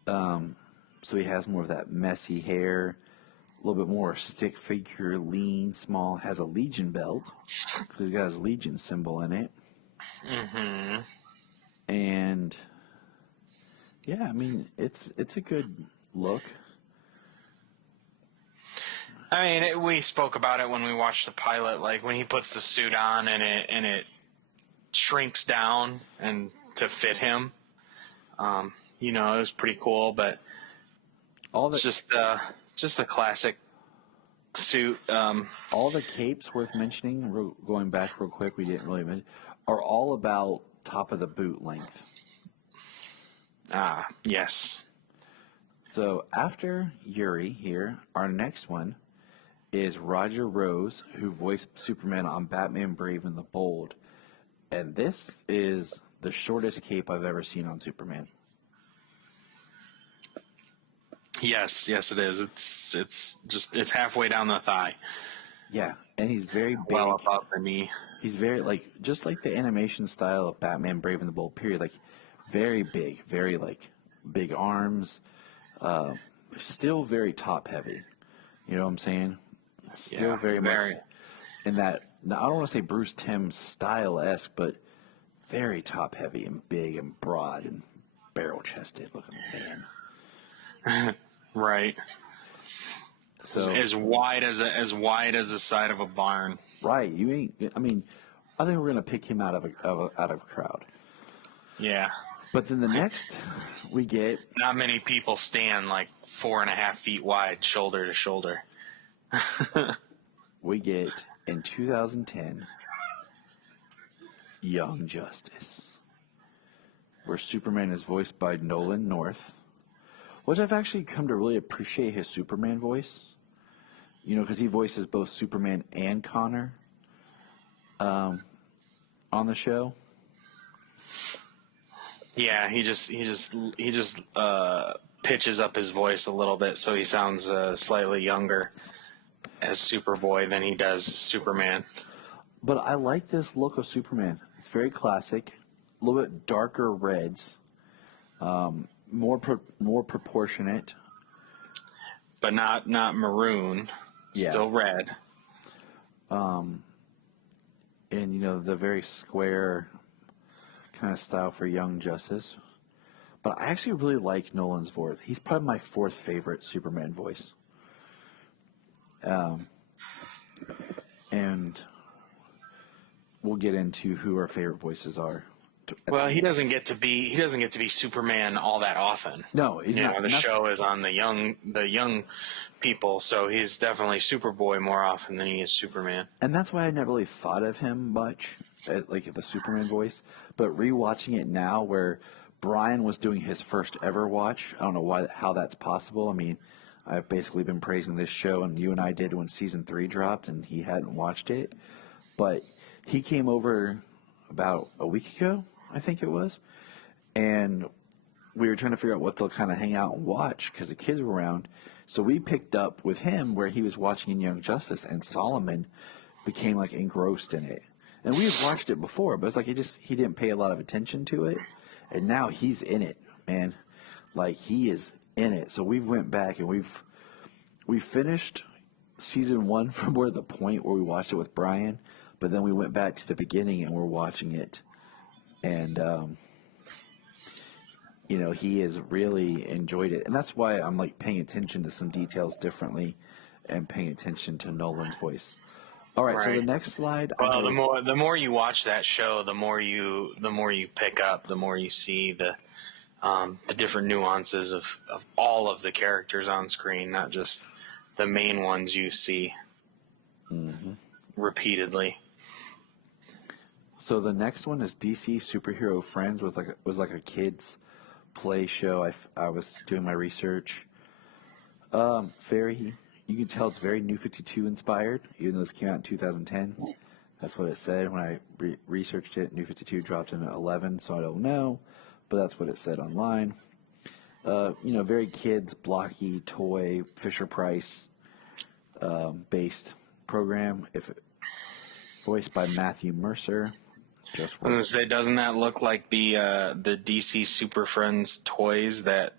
So he has more of that messy hair, a little bit more stick figure, lean, small, has a Legion belt, because he's got his Legion symbol in it. Mm-hmm. And, yeah, it's a good look. We spoke about it when we watched the pilot, when he puts the suit on and it shrinks down and to fit him. It was pretty cool, but it's just a classic suit. All the capes worth mentioning, going back real quick, we didn't really mention, are all about top of the boot length. Ah, yes. So after Yuri here, our next one is Roger Rose, who voiced Superman on Batman Brave and the Bold. And this is the shortest cape I've ever seen on Superman. Yes, it is. It's halfway down the thigh. Yeah, and he's very big. Well above the knee. He's very, just like the animation style of Batman Brave and the Bold period, very big, very, big arms, still very top-heavy. You know what I'm saying? Still very much in that, now, I don't want to say Bruce Timm style-esque, but very top-heavy and big and broad and barrel-chested looking man. Right. So as wide as the side of a barn. Right. You ain't. I think we're gonna pick him out of a crowd. Yeah. But then the next we get. Not many people stand 4.5 feet wide, shoulder to shoulder. We get in 2010, Young Justice, where Superman is voiced by Nolan North, which I've actually come to really appreciate his Superman voice. You know, because he voices both Superman and Connor on the show. Yeah, he just pitches up his voice a little bit so he sounds slightly younger as Superboy than he does Superman. But I like this look of Superman. It's very classic, a little bit darker reds, more proportionate, but not maroon. Yeah. Still red. And you know, the very square kind of style for Young Justice. But I actually really like Nolan's voice. He's probably my fourth favorite Superman voice. And we'll get into who our favorite voices are. Well, he doesn't get to be Superman all that often. No, he's not. The show is on the young people, so he's definitely Superboy more often than he is Superman. And that's why I never really thought of him much, like the Superman voice. But rewatching it now, where Brian was doing his first ever watch, I don't know how that's possible. I mean, I've basically been praising this show, and you and I did when season 3 dropped, and he hadn't watched it. But he came over about a week ago, I think it was, and we were trying to figure out what to kind of hang out and watch because the kids were around. So we picked up with him where he was watching in Young Justice, and Solomon became like engrossed in it. And we had watched it before, but it's like he didn't pay a lot of attention to it, and now he's in it, man. Like, he is in it. So we went back and we finished season 1 from where the point where we watched it with Brian, but then we went back to the beginning and we're watching it. And, you know, he has really enjoyed it. And that's why I'm, like, paying attention to some details differently and paying attention to Nolan's voice. All right, so the next slide. Well, the more you watch that show, the more you pick up, the more you see the different nuances of all of the characters on screen, not just the main ones you see repeatedly. So the next one is DC Superhero Friends, was like a kids play show. I was doing my research. You can tell it's very New 52 inspired, even though this came out in 2010. That's what it said when I researched it. New 52 dropped in at 11, so I don't know, but that's what it said online. You know, very kids, blocky, toy, Fisher-Price based program. Voiced by Matthew Mercer. I was going to say, doesn't that look like the DC Super Friends toys that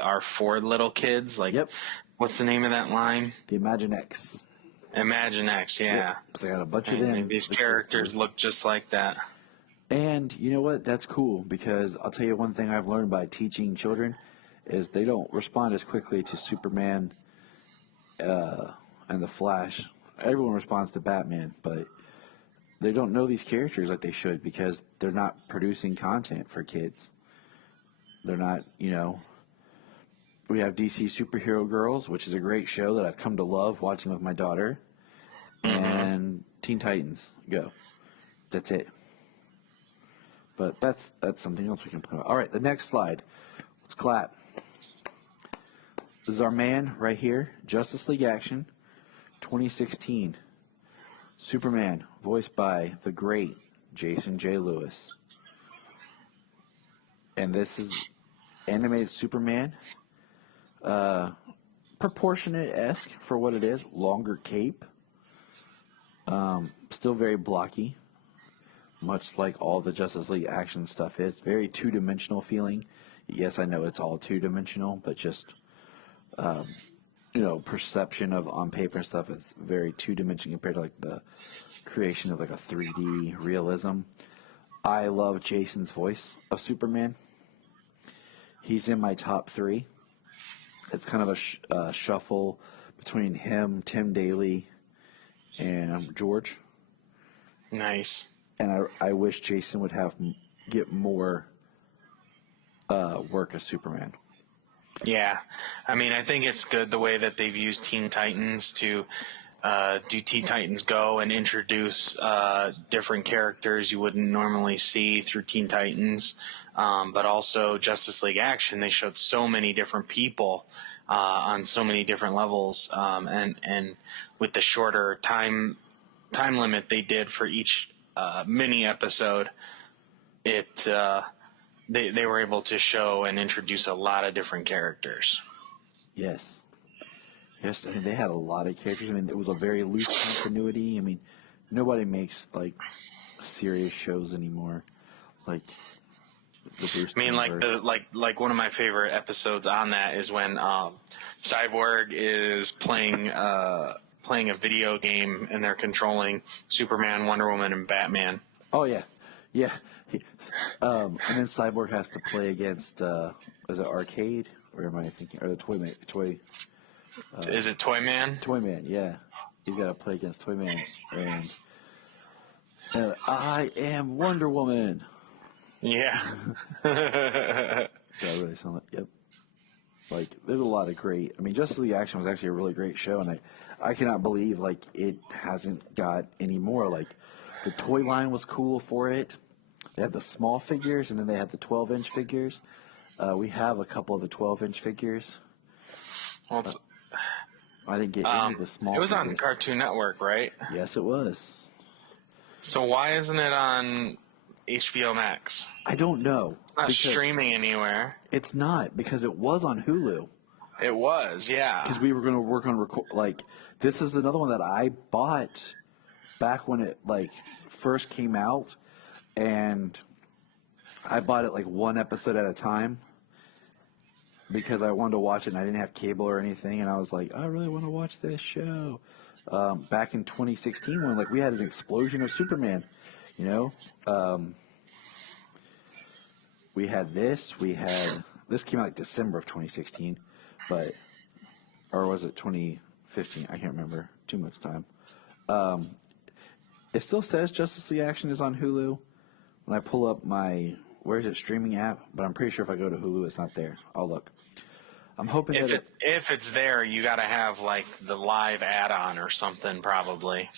are for little kids? Like, yep. What's the name of that line? The Imaginext. Imaginext, yeah. Yep. So I got a bunch of them. These characters look just like that. And you know what? That's cool, because I'll tell you one thing I've learned by teaching children is they don't respond as quickly to Superman and the Flash. Everyone responds to Batman, but they don't know these characters like they should because they're not producing content for kids. They're not, you know. We have DC Superhero Girls, which is a great show that I've come to love watching with my daughter. And Teen Titans. Go. That's it. But that's something else we can put on. All right, the next slide. Let's clap. This is our man right here. Justice League Action, 2016. Superman, voiced by the great Jason J. Lewis. And this is animated Superman. Proportionate-esque for what it is. Longer cape. Still very blocky. Much like all the Justice League Action stuff is. Very two-dimensional feeling. Yes, I know it's all two-dimensional, but just, you know, perception of on paper and stuff is very two-dimensional compared to like the creation of like a 3D realism. I love Jason's voice of Superman. He's in my top 3. It's kind of a shuffle between him, Tim Daly, and George. Nice. And I wish Jason would get more work as Superman. Yeah. I mean, I think it's good the way that they've used Teen Titans to do Teen Titans Go and introduce different characters you wouldn't normally see through Teen Titans, but also Justice League Action. They showed so many different people on so many different levels, and with the shorter time limit they did for each mini episode, they were able to show and introduce a lot of different characters. Yes. Yes, I mean, they had a lot of characters. I mean, it was a very loose continuity. I mean, nobody makes, like, serious shows anymore. Like, the Bruce I mean, Timm like one of my favorite episodes on that is when Cyborg is playing a video game and they're controlling Superman, Wonder Woman, and Batman. Oh, yeah. Yeah. And then Cyborg has to play against, is it Arcade? Or am I thinking, or the Toy... Is it Toyman? Toyman, yeah. He's got to play against Toyman. And I am Wonder Woman. Yeah. That really sound like, yep. Like, there's a lot of great, I mean, Justice League Action was actually a really great show, and I cannot believe, like, it hasn't got any more. Like, the toy line was cool for it. They had the small figures, and then they had the 12-inch figures. We have a couple of the 12-inch figures. Well, I didn't get any of the small It was figures. on Cartoon Network, right? Yes, it was. So why isn't it on HBO Max? I don't know. It's not streaming anywhere. It's not, because it was on Hulu. It was, yeah. Because we were going to work on this is another one that I bought back when it first came out, and I bought it one episode at a time because I wanted to watch it and I didn't have cable or anything, and I was like, I really want to watch this show. Back in 2016 when we had an explosion of Superman, we had this came out December of 2016, or was it 2015? I can't remember. Too much time. It still says Justice League Action is on Hulu. When I pull up my streaming app, but I'm pretty sure if I go to Hulu, it's not there. I'll look. I'm hoping if it's there, you got to have the live add-on or something, probably.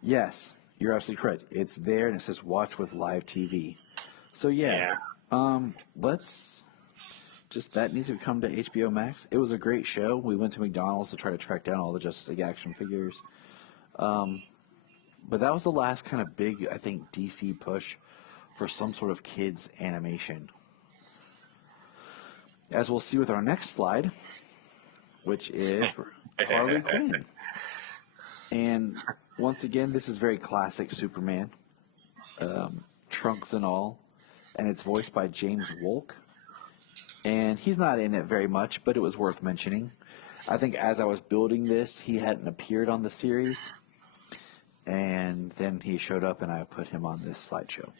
Yes, you're absolutely correct. It's there, and it says watch with live TV. So yeah. Let's just that needs to come to HBO Max. It was a great show. We went to McDonald's to try to track down all the Justice League Action figures. But that was the last kind of big, I think, DC push for some sort of kids animation. As we'll see with our next slide, which is Harley Quinn. And once again, this is very classic Superman, trunks and all, and it's voiced by James Wolk. And he's not in it very much, but it was worth mentioning. I think as I was building this, he hadn't appeared on the series, and then he showed up, and I put him on this slideshow.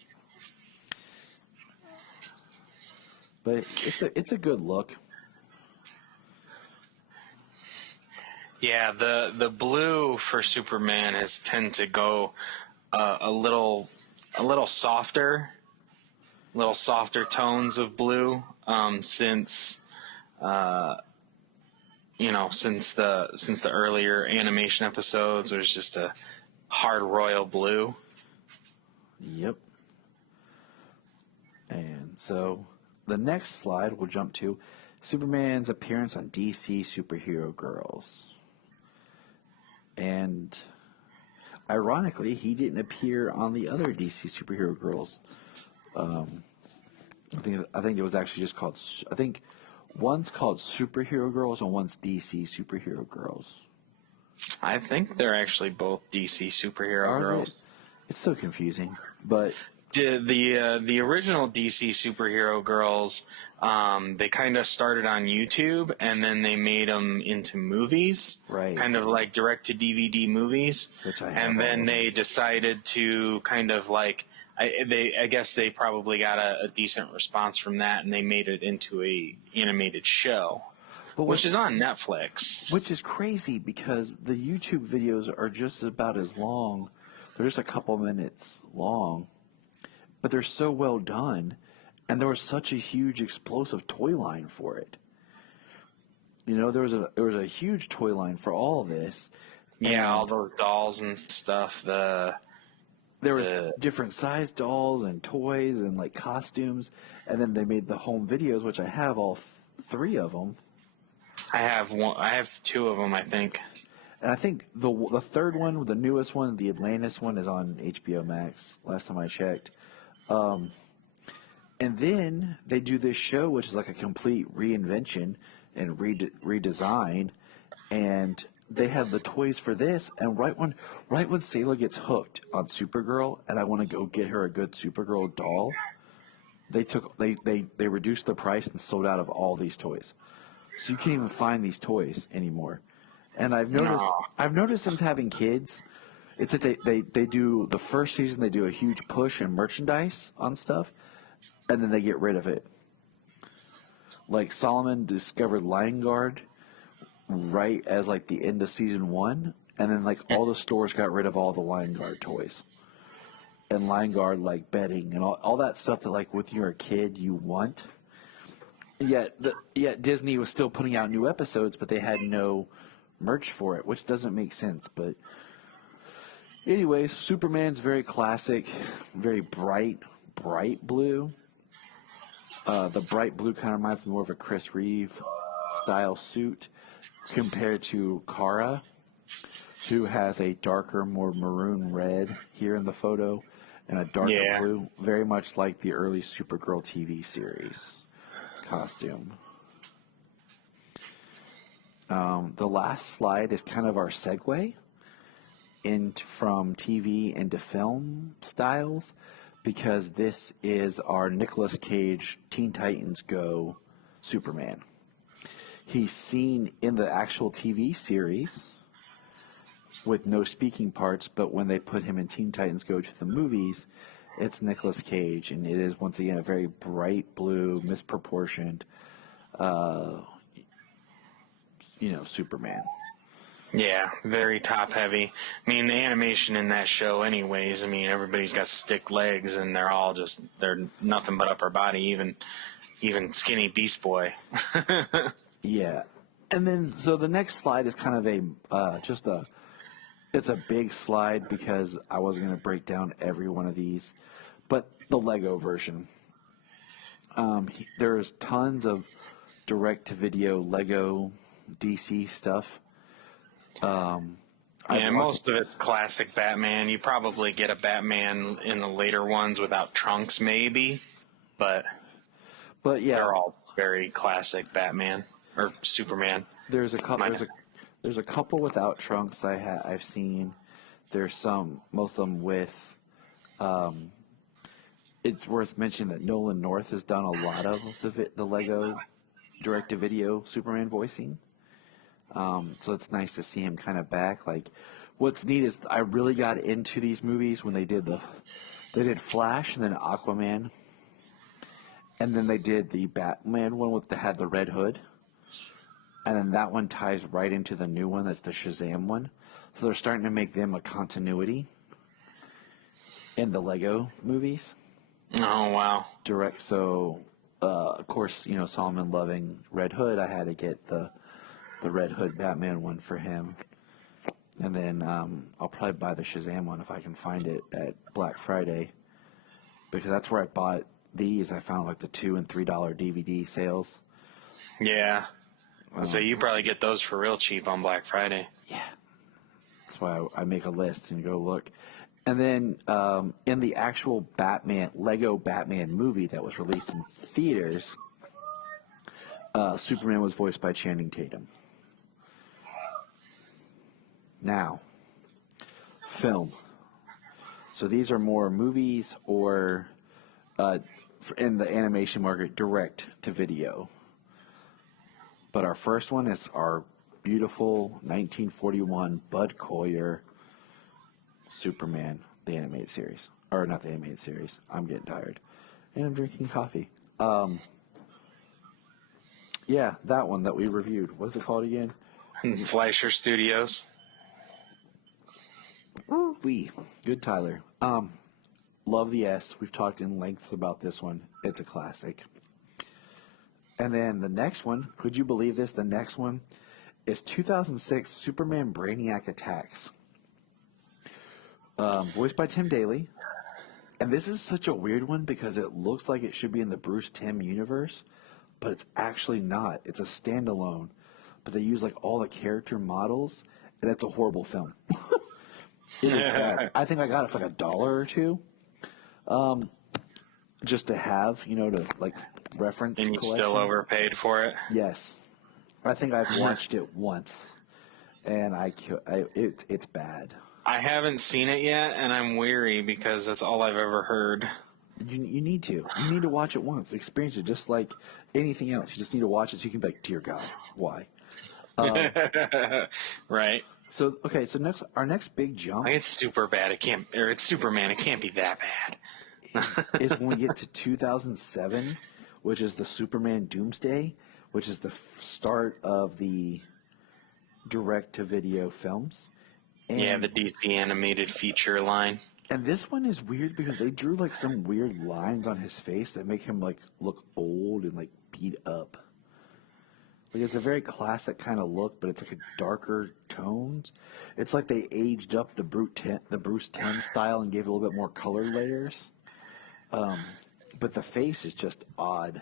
But it's a good look. Yeah, the blue for Superman has tend to go a little softer, tones of blue since the earlier animation episodes. There's just a hard royal blue. Yep. And so the next slide we'll jump to Superman's appearance on DC Superhero Girls. And ironically, he didn't appear on the other DC Superhero Girls. I think it was actually just called. I think one's called Superhero Girls and one's DC Superhero Girls. I think they're actually both DC Superhero Girls. It's so confusing, but the original DC Superhero Girls, they kind of started on YouTube and then they made them into movies, right? Kind of like direct to DVD movies. Which I have. And then they decided to kind of I guess they probably got a decent response from that, and they made it into a animated show, which is on Netflix. Which is crazy because the YouTube videos are just about as long. They're just a couple minutes long, but they're so well done, and there was such a huge explosive toy line for it. there was a huge toy line for all this. Yeah, all those dolls and stuff. There was different size dolls and toys and like costumes, and then they made the home videos, which I have all three of them. I have one. I have two of them, I think. And I think the third one, the newest one, the Atlantis one, is on HBO Max. Last time I checked. And then they do this show, which is like a complete reinvention and redesign, and they have the toys for this. And right when Sailor gets hooked on Supergirl, and I want to go get her a good Supergirl doll, they reduced the price and sold out of all these toys, so you can't even find these toys anymore. And I've noticed since having kids, it's that they do the first season, they do a huge push in merchandise on stuff, and then they get rid of it. Like Solomon discovered Lion Guard right as like the end of season 1, and then like all the stores got rid of all the Lion Guard toys and Lion Guard like bedding and all that stuff that like when you're a kid you want. Yet Disney was still putting out new episodes, but they had no merch for it, which doesn't make sense. But anyways, Superman's very classic, very bright blue. The bright blue kind of reminds me more of a Chris Reeve style suit compared to Kara, who has a darker, more maroon red here in the photo and a darker blue, very much like the early Supergirl TV series costume. The last slide is kind of our segue from TV into film styles, because this is our Nicolas Cage Teen Titans Go Superman. He's seen in the actual TV series with no speaking parts, but when they put him in Teen Titans Go to the movies, it's Nicolas Cage, and it is once again a very bright blue, misproportioned, Superman. Yeah, very top heavy. I mean, the animation in that show anyways, I mean, everybody's got stick legs and they're nothing but upper body, even skinny Beast Boy. Yeah. And then, so the next slide is kind of it's a big slide because I wasn't going to break down every one of these, but the Lego version. There's tons of direct-to-video Lego DC stuff. Most of it's classic Batman. You probably get a Batman in the later ones without trunks, maybe, but yeah, they're all very classic Batman or Superman. There's a couple without trunks I've seen. There's most of them with. It's worth mentioning that Nolan North has done a lot of the Lego direct-to-video Superman voicing. So it's nice to see him kind of back. Like, what's neat is I really got into these movies when they did Flash and then Aquaman, and then they did the Batman one that had the red hood, and then that one ties right into the new one that's the Shazam one. So they're starting to make them a continuity in the Lego movies. Oh wow! Direct. So of course, Solomon loving Red Hood, I had to get the Red Hood Batman one for him. And then I'll probably buy the Shazam one if I can find it at Black Friday, because that's where I bought these. I found like the $2 and $3 DVD sales. Yeah. So you probably get those for real cheap on Black Friday. Yeah. That's why I make a list and go look. And then in the actual Lego Batman movie that was released in theaters, Superman was voiced by Channing Tatum. Now, film. So these are more movies or in the animation market, direct to video. But our first one is our beautiful 1941 Bud Collyer Superman, the animated series. Or not the animated series. I'm getting tired. And I'm drinking coffee. Yeah, that one that we reviewed. What's it called again? Fleischer Studios. Good, Tyler. Love the S. We've talked in length about this one. It's a classic. And then the next one, could you believe this? The next one is 2006 Superman Brainiac Attacks. Voiced by Tim Daly. And this is such a weird one because it looks like it should be in the Bruce Timm universe, but it's actually not. It's a standalone. But they use like all the character models, and it's a horrible film. It is bad. I think I got it for like $1 or $2. Just to have, to like reference. And you collection. still overpaid for it? Yes. I think I've watched it once, and it's bad. I haven't seen it yet, and I'm weary because that's all I've ever heard. You need to. You need to watch it once. Experience it just like anything else. You just need to watch it so you can be like, dear God, why? Right. So, okay, so our next big jump It's super bad. It's Superman. It can't be that bad. is when we get to 2007, which is the Superman Doomsday, which is the start of the direct-to-video films. And, the DC animated feature line. And this one is weird because they drew like some weird lines on his face that make him like look old and like beat up. Like it's a very classic kind of look, but it's like a darker tones. It's like they aged up the Bruce Timm style and gave it a little bit more color layers. But the face is just odd.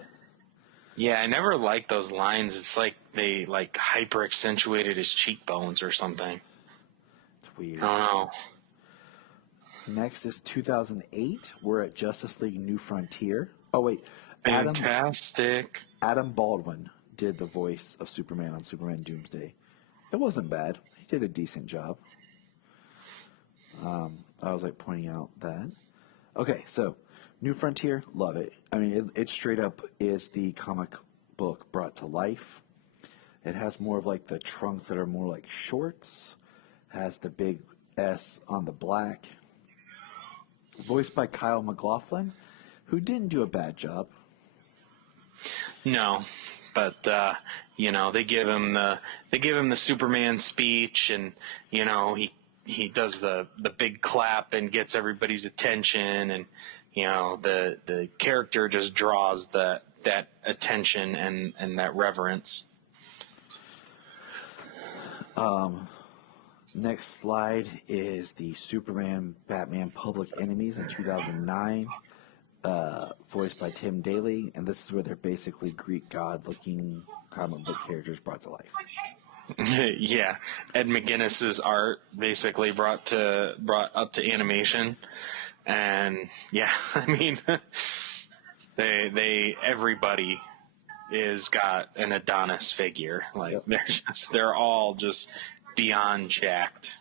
Yeah, I never liked those lines. It's like they like hyper accentuated his cheekbones or something. It's weird. I don't know. Next is 2008. We're at Justice League New Frontier. Oh wait, Fantastic. Adam Baldwin did the voice of Superman on Superman Doomsday. It wasn't bad. He did a decent job. I was like pointing out that. Okay, so New Frontier, love it. I mean, it straight up is the comic book brought to life. It has more of like the trunks that are more like shorts. Has the big S on the black. Voiced by Kyle MacLachlan, who didn't do a bad job. No, but they give him the Superman speech, and he does the big clap and gets everybody's attention, and the character just draws that attention and that reverence. Next slide is the Superman Batman Public Enemies in 2009, voiced by Tim Daly, and this is where they're basically Greek god-looking comic book characters brought to life. Yeah, Ed McGuinness's art basically brought up to animation, and yeah, I mean, everybody is got an Adonis figure. Like they're all just beyond jacked.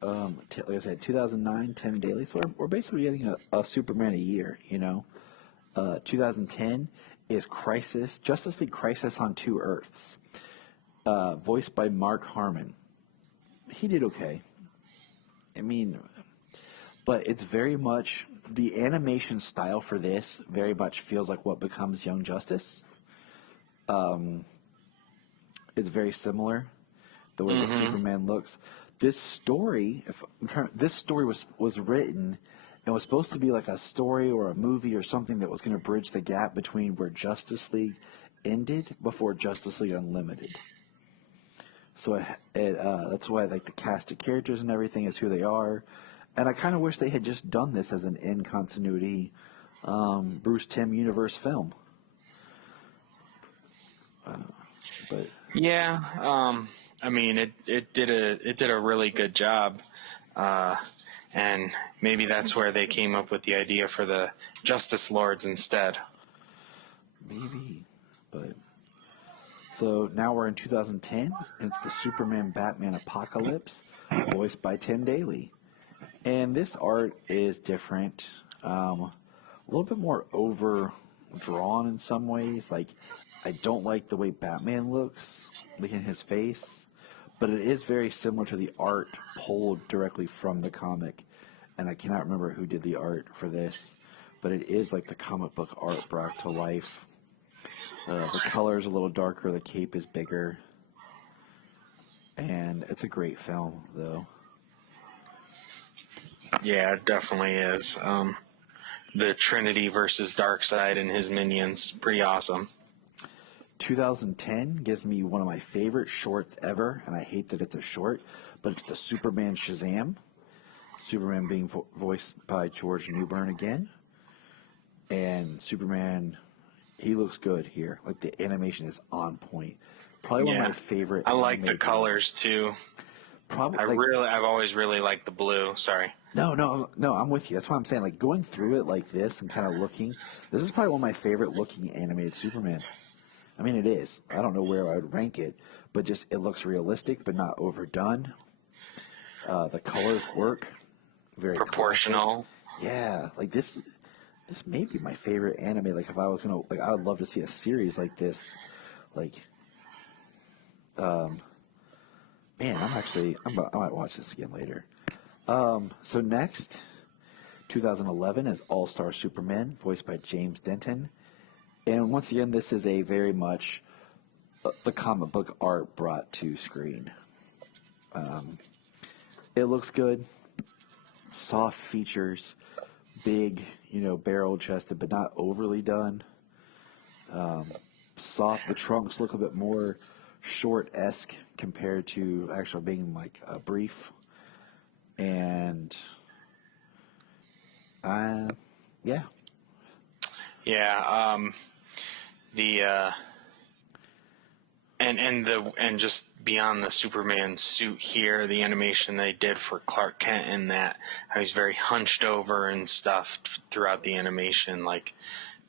Like I said, 2009, Tim Daly. So we're basically getting a Superman a year, 2010 is Justice League Crisis on Two Earths, voiced by Mark Harmon. He did okay. I mean, but it's very much, the animation style for this very much feels like what becomes Young Justice. It's very similar. The way the Superman looks. This story, was written and was supposed to be like a story or a movie or something that was going to bridge the gap between where Justice League ended before Justice League Unlimited. So that's why like the cast of characters and everything is who they are. And I kind of wish they had just done this as an in continuity Bruce Timm universe film. But yeah. I mean, it did a really good job, and maybe that's where they came up with the idea for the Justice Lords instead. Maybe, but so now we're in 2010, and it's the Superman Batman Apocalypse, voiced by Tim Daly, and this art is different, a little bit more overdrawn in some ways. Like, I don't like the way Batman looks, like in his face. But it is very similar to the art pulled directly from the comic. And I cannot remember who did the art for this. But it is like the comic book art brought to life. The color is a little darker. The cape is bigger. And it's a great film, though. Yeah, it definitely is. The Trinity versus Darkseid and his minions, pretty awesome. 2010 gives me one of my favorite shorts ever, and I hate that it's a short, but it's the Superman Shazam. Superman being voiced by George Newbern again. And Superman, he looks good here. Like, the animation is on point. Probably one of my favorite. I like the colors too. Probably, I've always really liked the blue. Sorry. No, I'm with you. That's what I'm saying. Like, going through it like this and kind of looking, this is probably one of my favorite looking animated Superman. I mean, it is. I don't know where I would rank it, but just it looks realistic, but not overdone. The colors work. Very proportional. Classic. Yeah, like this may be my favorite anime. Like, if I was gonna, like, I would love to see a series like this. Like, man, I might watch this again later. So next, 2011 is All-Star Superman, voiced by James Denton. And once again, this is a very much the comic book art brought to screen. It looks good. Soft features, big, barrel-chested, but not overly done. Soft. The trunks look a bit more short-esque compared to actually being like a brief. And yeah. And just beyond the Superman suit here, the animation they did for Clark Kent in that, how he's very hunched over and stuff throughout the animation, like,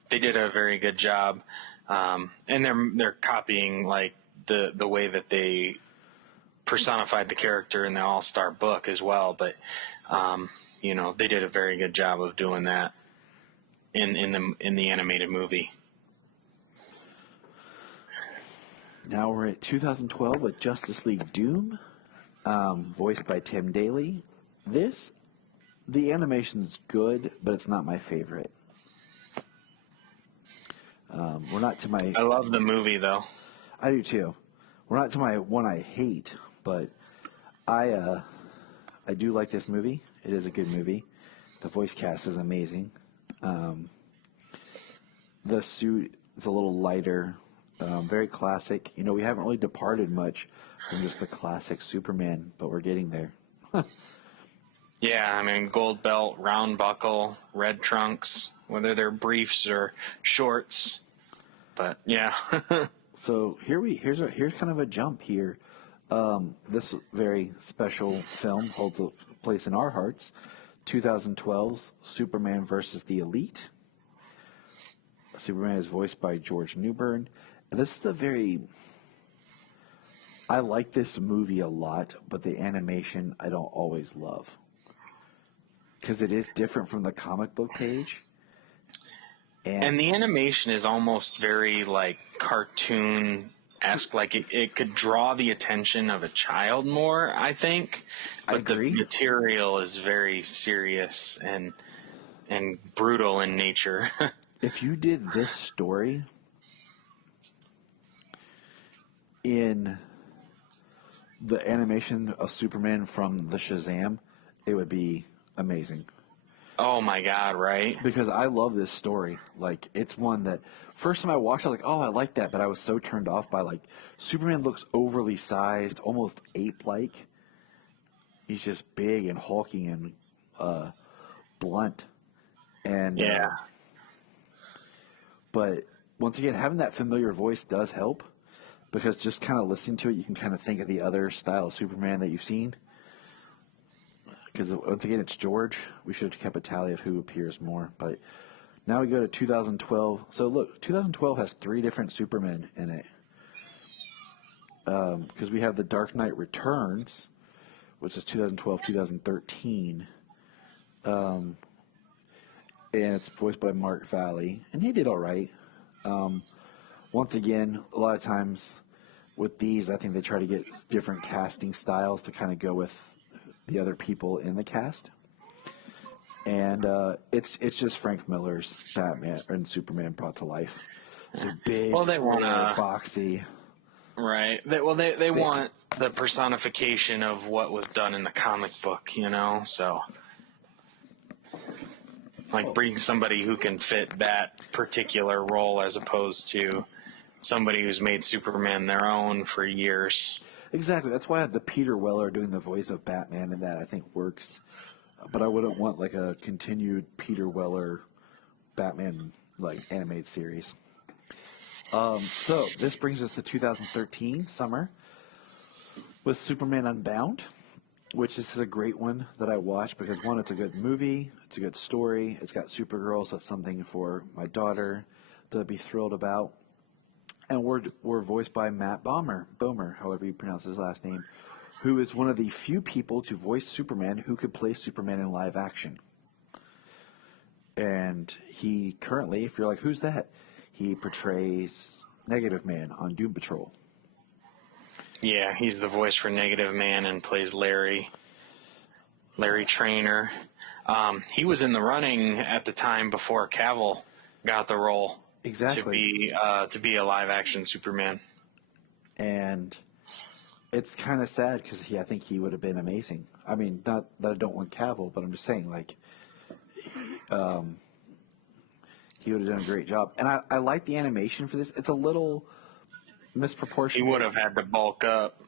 they did a very good job. And they're copying, like, the way that they personified the character in the All-Star book as well, but they did a very good job of doing that in the animated movie. Now we're at 2012 with Justice League Doom, voiced by Tim Daly. The animation's good, but it's not my favorite. We're not to my. I love the movie though. I do too. We're not to my one I hate, but I do like this movie. It is a good movie. The voice cast is amazing. The suit is a little lighter, very classic. We haven't really departed much from just the classic Superman, but we're getting there. Yeah, I mean, gold belt, round buckle, red trunks, whether they're briefs or shorts. But yeah. So here's kind of a jump here. This very special film holds a place in our hearts. 2012's Superman versus the Elite. Superman is voiced by George Newbern. And this is I like this movie a lot, but the animation I don't always love. Because it is different from the comic book page. And the animation is almost very, like, cartoon-esque. Like, it could draw the attention of a child more, I think. But the material is very serious and brutal in nature. If you did this story in the animation of Superman from the Shazam, it would be amazing. Oh my God, right? Because I love this story. Like, it's one that first time I watched, I was like, oh, I like that. But I was so turned off by, like, Superman looks overly sized, almost ape-like. He's just big and hulking and blunt. And yeah. But once again, having that familiar voice does help. Because just kind of listening to it, you can kind of think of the other style of Superman that you've seen. Because once again, it's George. We should have kept a tally of who appears more. But now we go to 2012. So look, 2012 has 3 different Supermen in it. Because we have The Dark Knight Returns, which is 2012-2013. And it's voiced by Mark Valley. And he did all right. Once again, a lot of times with these, I think they try to get different casting styles to kind of go with the other people in the cast. And it's just Frank Miller's Batman and Superman brought to life. So big, boxy. Right. They want the personification of what was done in the comic book, so like bring somebody who can fit that particular role as opposed to somebody who's made Superman their own for years. Exactly. That's why I have the Peter Weller doing the voice of Batman, and that I think works. But I wouldn't want like a continued Peter Weller Batman like animated series. So this brings us to 2013 summer with Superman Unbound, which is a great one that I watched because one, it's a good movie, it's a good story, it's got Supergirl, so that's something for my daughter to be thrilled about. And we're voiced by Matt Bomer, however you pronounce his last name, who is one of the few people to voice Superman who could play Superman in live action. And he currently, if you're like, who's that? He portrays Negative Man on Doom Patrol. Yeah, he's the voice for Negative Man and plays Larry Trainer. He was in the running at the time before Cavill got the role. Exactly. To be a live action Superman. And it's kind of sad because I think he would have been amazing. I mean, not that I don't want Cavill, but I'm just saying, like, he would have done a great job. And I like the animation for this. It's a little misproportionate. He would have had to bulk up.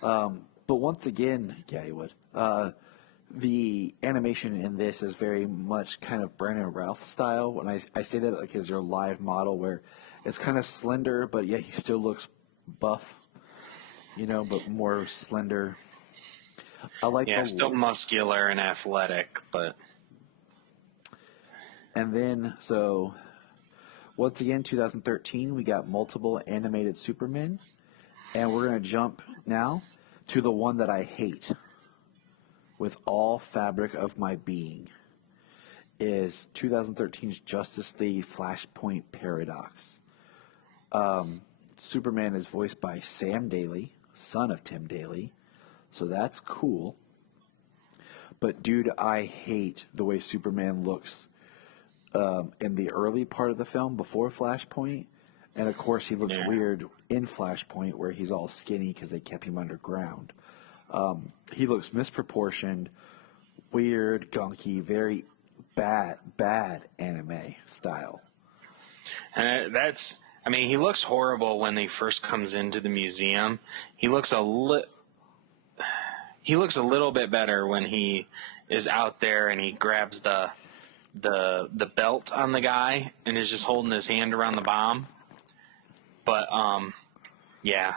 But once again, yeah, he would. The animation in this is very much kind of Brandon Routh style. When I say that, like, as your live model, where it's kind of slender, but yet he still looks buff, but more slender. I like still muscular and athletic, but. And then, so once again, 2013, we got multiple animated Supermen, and we're going to jump now to the one that I hate with all fabric of my being, is 2013's Justice League Flashpoint Paradox. Superman is voiced by Sam Daly, son of Tim Daly, so that's cool. But dude, I hate the way Superman looks in the early part of the film before Flashpoint, and of course he looks weird in Flashpoint where he's all skinny because they kept him underground. He looks misproportioned, weird, gunky, very bad anime style. And he looks horrible when he first comes into the museum. He looks a little bit better when he is out there and he grabs the belt on the guy and is just holding his hand around the bomb. But yeah.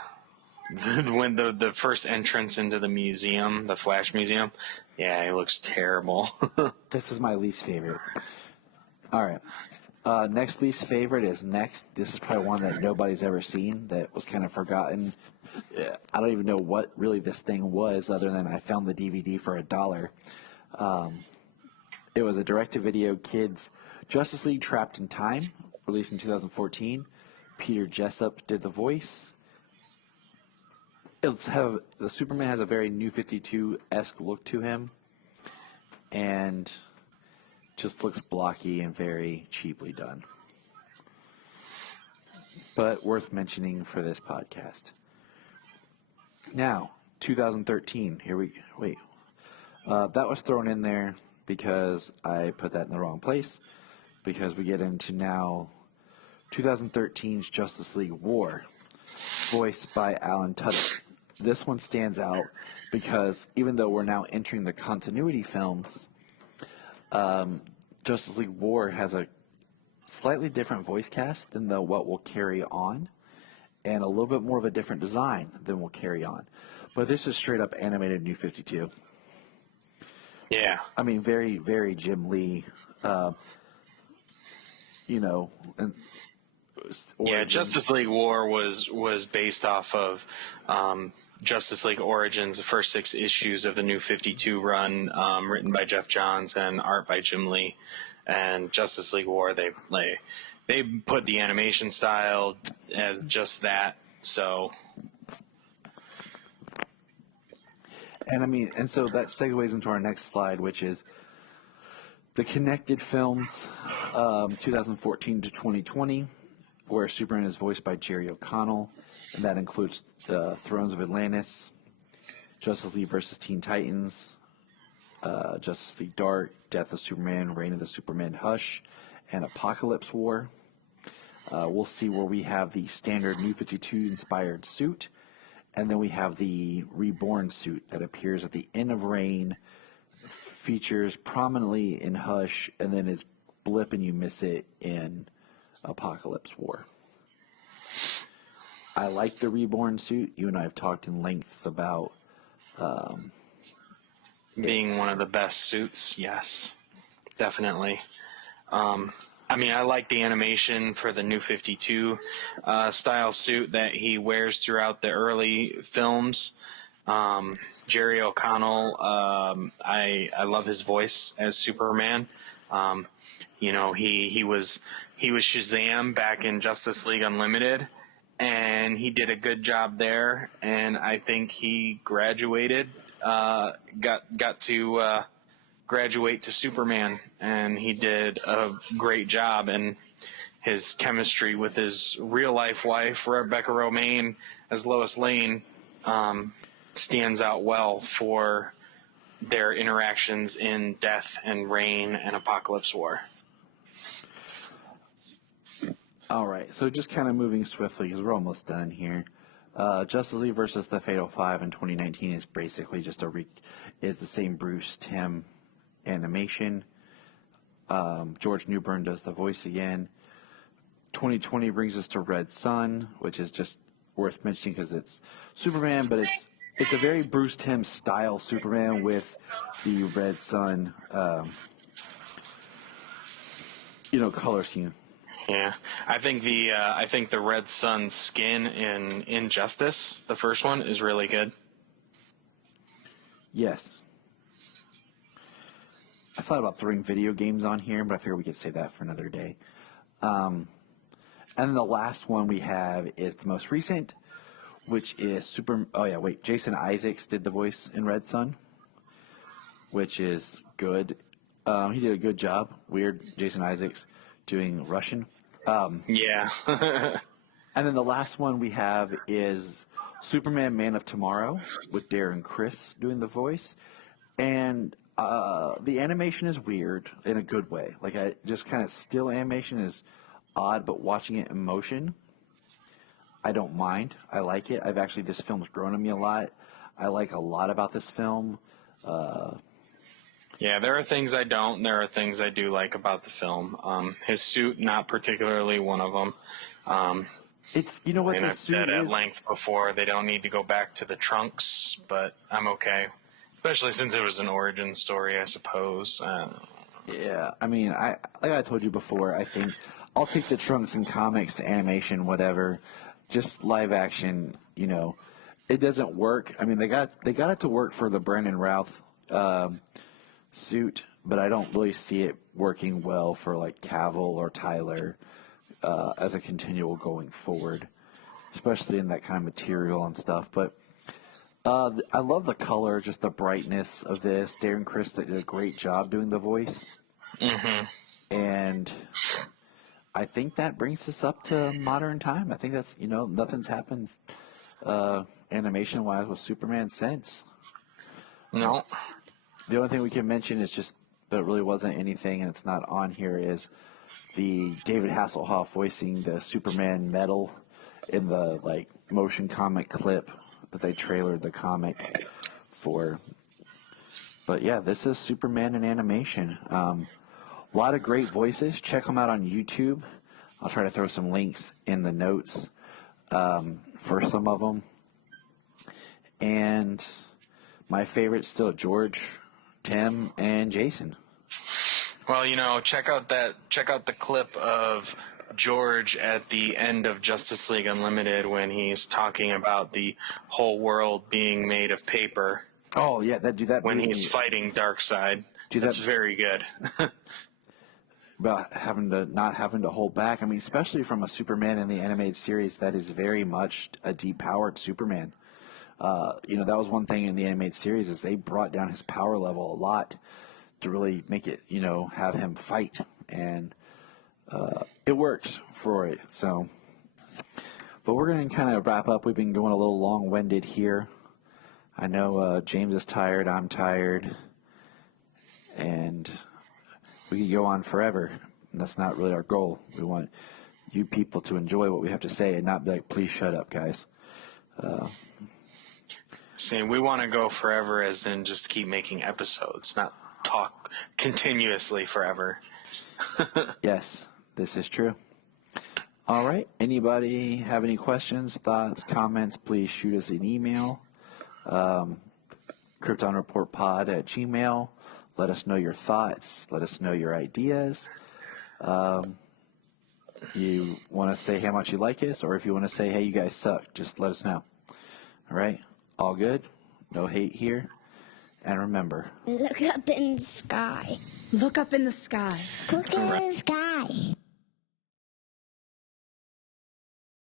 When the first entrance into the museum, the Flash Museum, yeah, he looks terrible. This is my least favorite. All right. Next least favorite is Next. This is probably one that nobody's ever seen, that was kind of forgotten. I don't even know what really this thing was other than I found the DVD for $1. It was a direct-to-video kids Justice League Trapped in Time, released in 2014. Peter Jessup did the voice. The Superman has a very New 52-esque look to him, and just looks blocky and very cheaply done. But worth mentioning for this podcast. Now, 2013. That was thrown in there because I put that in the wrong place, because we get into now 2013's Justice League War, voiced by Alan Tudyk. This one stands out because even though we're now entering the continuity films, Justice League War has a slightly different voice cast than what will carry on, and a little bit more of a different design than will carry on. But this is straight up animated New 52. Yeah. I mean, very, very Jim Lee, and Justice League War was based off of Justice League Origins, the first 6 issues of the New 52 run, written by Jeff Johns and art by Jim Lee. And Justice League War, they put the animation style as just that. So, and so that segues into our next slide, which is the connected films, 2014 to 2020, where Superman is voiced by Jerry O'Connell, and that includes Thrones of Atlantis, Justice League vs. Teen Titans, Justice League Dark, Death of Superman, Reign of the Superman Hush, and Apocalypse War. We'll see where we have the standard New 52 inspired suit, and then we have the reborn suit that appears at the end of Reign, features prominently in Hush, and then is blip and you miss it in Apocalypse War. I like the reborn suit. You and I have talked in length about being one of the best suits. Yes, definitely. I mean, I like the animation for the New 52 style suit that he wears throughout the early films. Jerry O'Connell, I love his voice as Superman. You know, he was Shazam back in Justice League Unlimited, and he did a good job there. And I think he graduated, got to graduate to Superman, and he did a great job. And his chemistry with his real life wife, Rebecca Romaine, as Lois Lane, stands out well for their interactions in Death and Reign and Apocalypse War. All right, so just kind of moving swiftly because we're almost done here. Justice League versus the Fatal Five in 2019 is basically just is the same Bruce Timm animation. George Newbern does the voice again. 2020 brings us to Red Sun, which is just worth mentioning because it's Superman, but it's a very Bruce Timm style Superman with the Red Sun, color scheme. Yeah, I think the Red Sun skin in Injustice, the first one, is really good. Yes. I thought about throwing video games on here, but I figured we could save that for another day. And then the last one we have is the most recent, which is Jason Isaacs did the voice in Red Sun, which is good. He did a good job. Weird, Jason Isaacs doing Russian. Yeah. And then the last one we have is Superman Man of Tomorrow with Darren Criss doing the voice. And the animation is weird in a good way. Like, just kind of still animation is odd, but watching it in motion, I don't mind. I like it. This film's grown on me a lot. I like a lot about this film. Yeah, there are things I don't, and there are things I do like about the film. His suit, not particularly one of them. It's, you know what and the I've suit said at is? length before, they don't need to go back to the trunks, but I'm okay. Especially since it was an origin story, I suppose. Yeah, I mean, like I told you before, I think I'll take the trunks in comics, animation, whatever. Just live action, it doesn't work. I mean, they got it to work for the Brandon Routh suit, but I don't really see it working well for like Cavill or Tyler as a continual going forward, especially in that kind of material and stuff. But I love the color, just the brightness of this. Darren Criss did a great job doing the voice. Mm-hmm. And I think that brings us up to modern time. I think that's, nothing's happened animation-wise with Superman since. No. The only thing we can mention is but it really wasn't anything, and it's not on here, is the David Hasselhoff voicing the Superman medal in the, motion comic clip that they trailered the comic for. But yeah, this is Superman in animation. A lot of great voices. Check them out on YouTube. I'll try to throw some links in the notes for some of them. And my favorite still George, Tim, and Jason. Well, check out the clip of George at the end of Justice League Unlimited when he's talking about the whole world being made of paper. Oh yeah, do that when he's fighting Darkseid. That's very good. About not having to hold back. I mean, especially from a Superman in the animated series that is very much a depowered Superman. That was one thing in the animated series is they brought down his power level a lot to really make it, have him fight, and it works for it. So, but we're going to kind of wrap up. We've been going a little long-winded here. I know James is tired. I'm tired, and we could go on forever. That's not really our goal. We want you people to enjoy what we have to say and not be like, please shut up, guys. See, we want to go forever, as in just keep making episodes, not talk continuously forever. Yes, this is true. All right. Anybody have any questions, thoughts, comments, please shoot us an email. KryptonReportPod@gmail.com. Let us know your thoughts. Let us know your ideas. You want to say how much you like us, or if you want to say, hey, you guys suck, just let us know. All right? All good? No hate here. And remember, Look up in the sky. Look up in the sky. Look in the sky.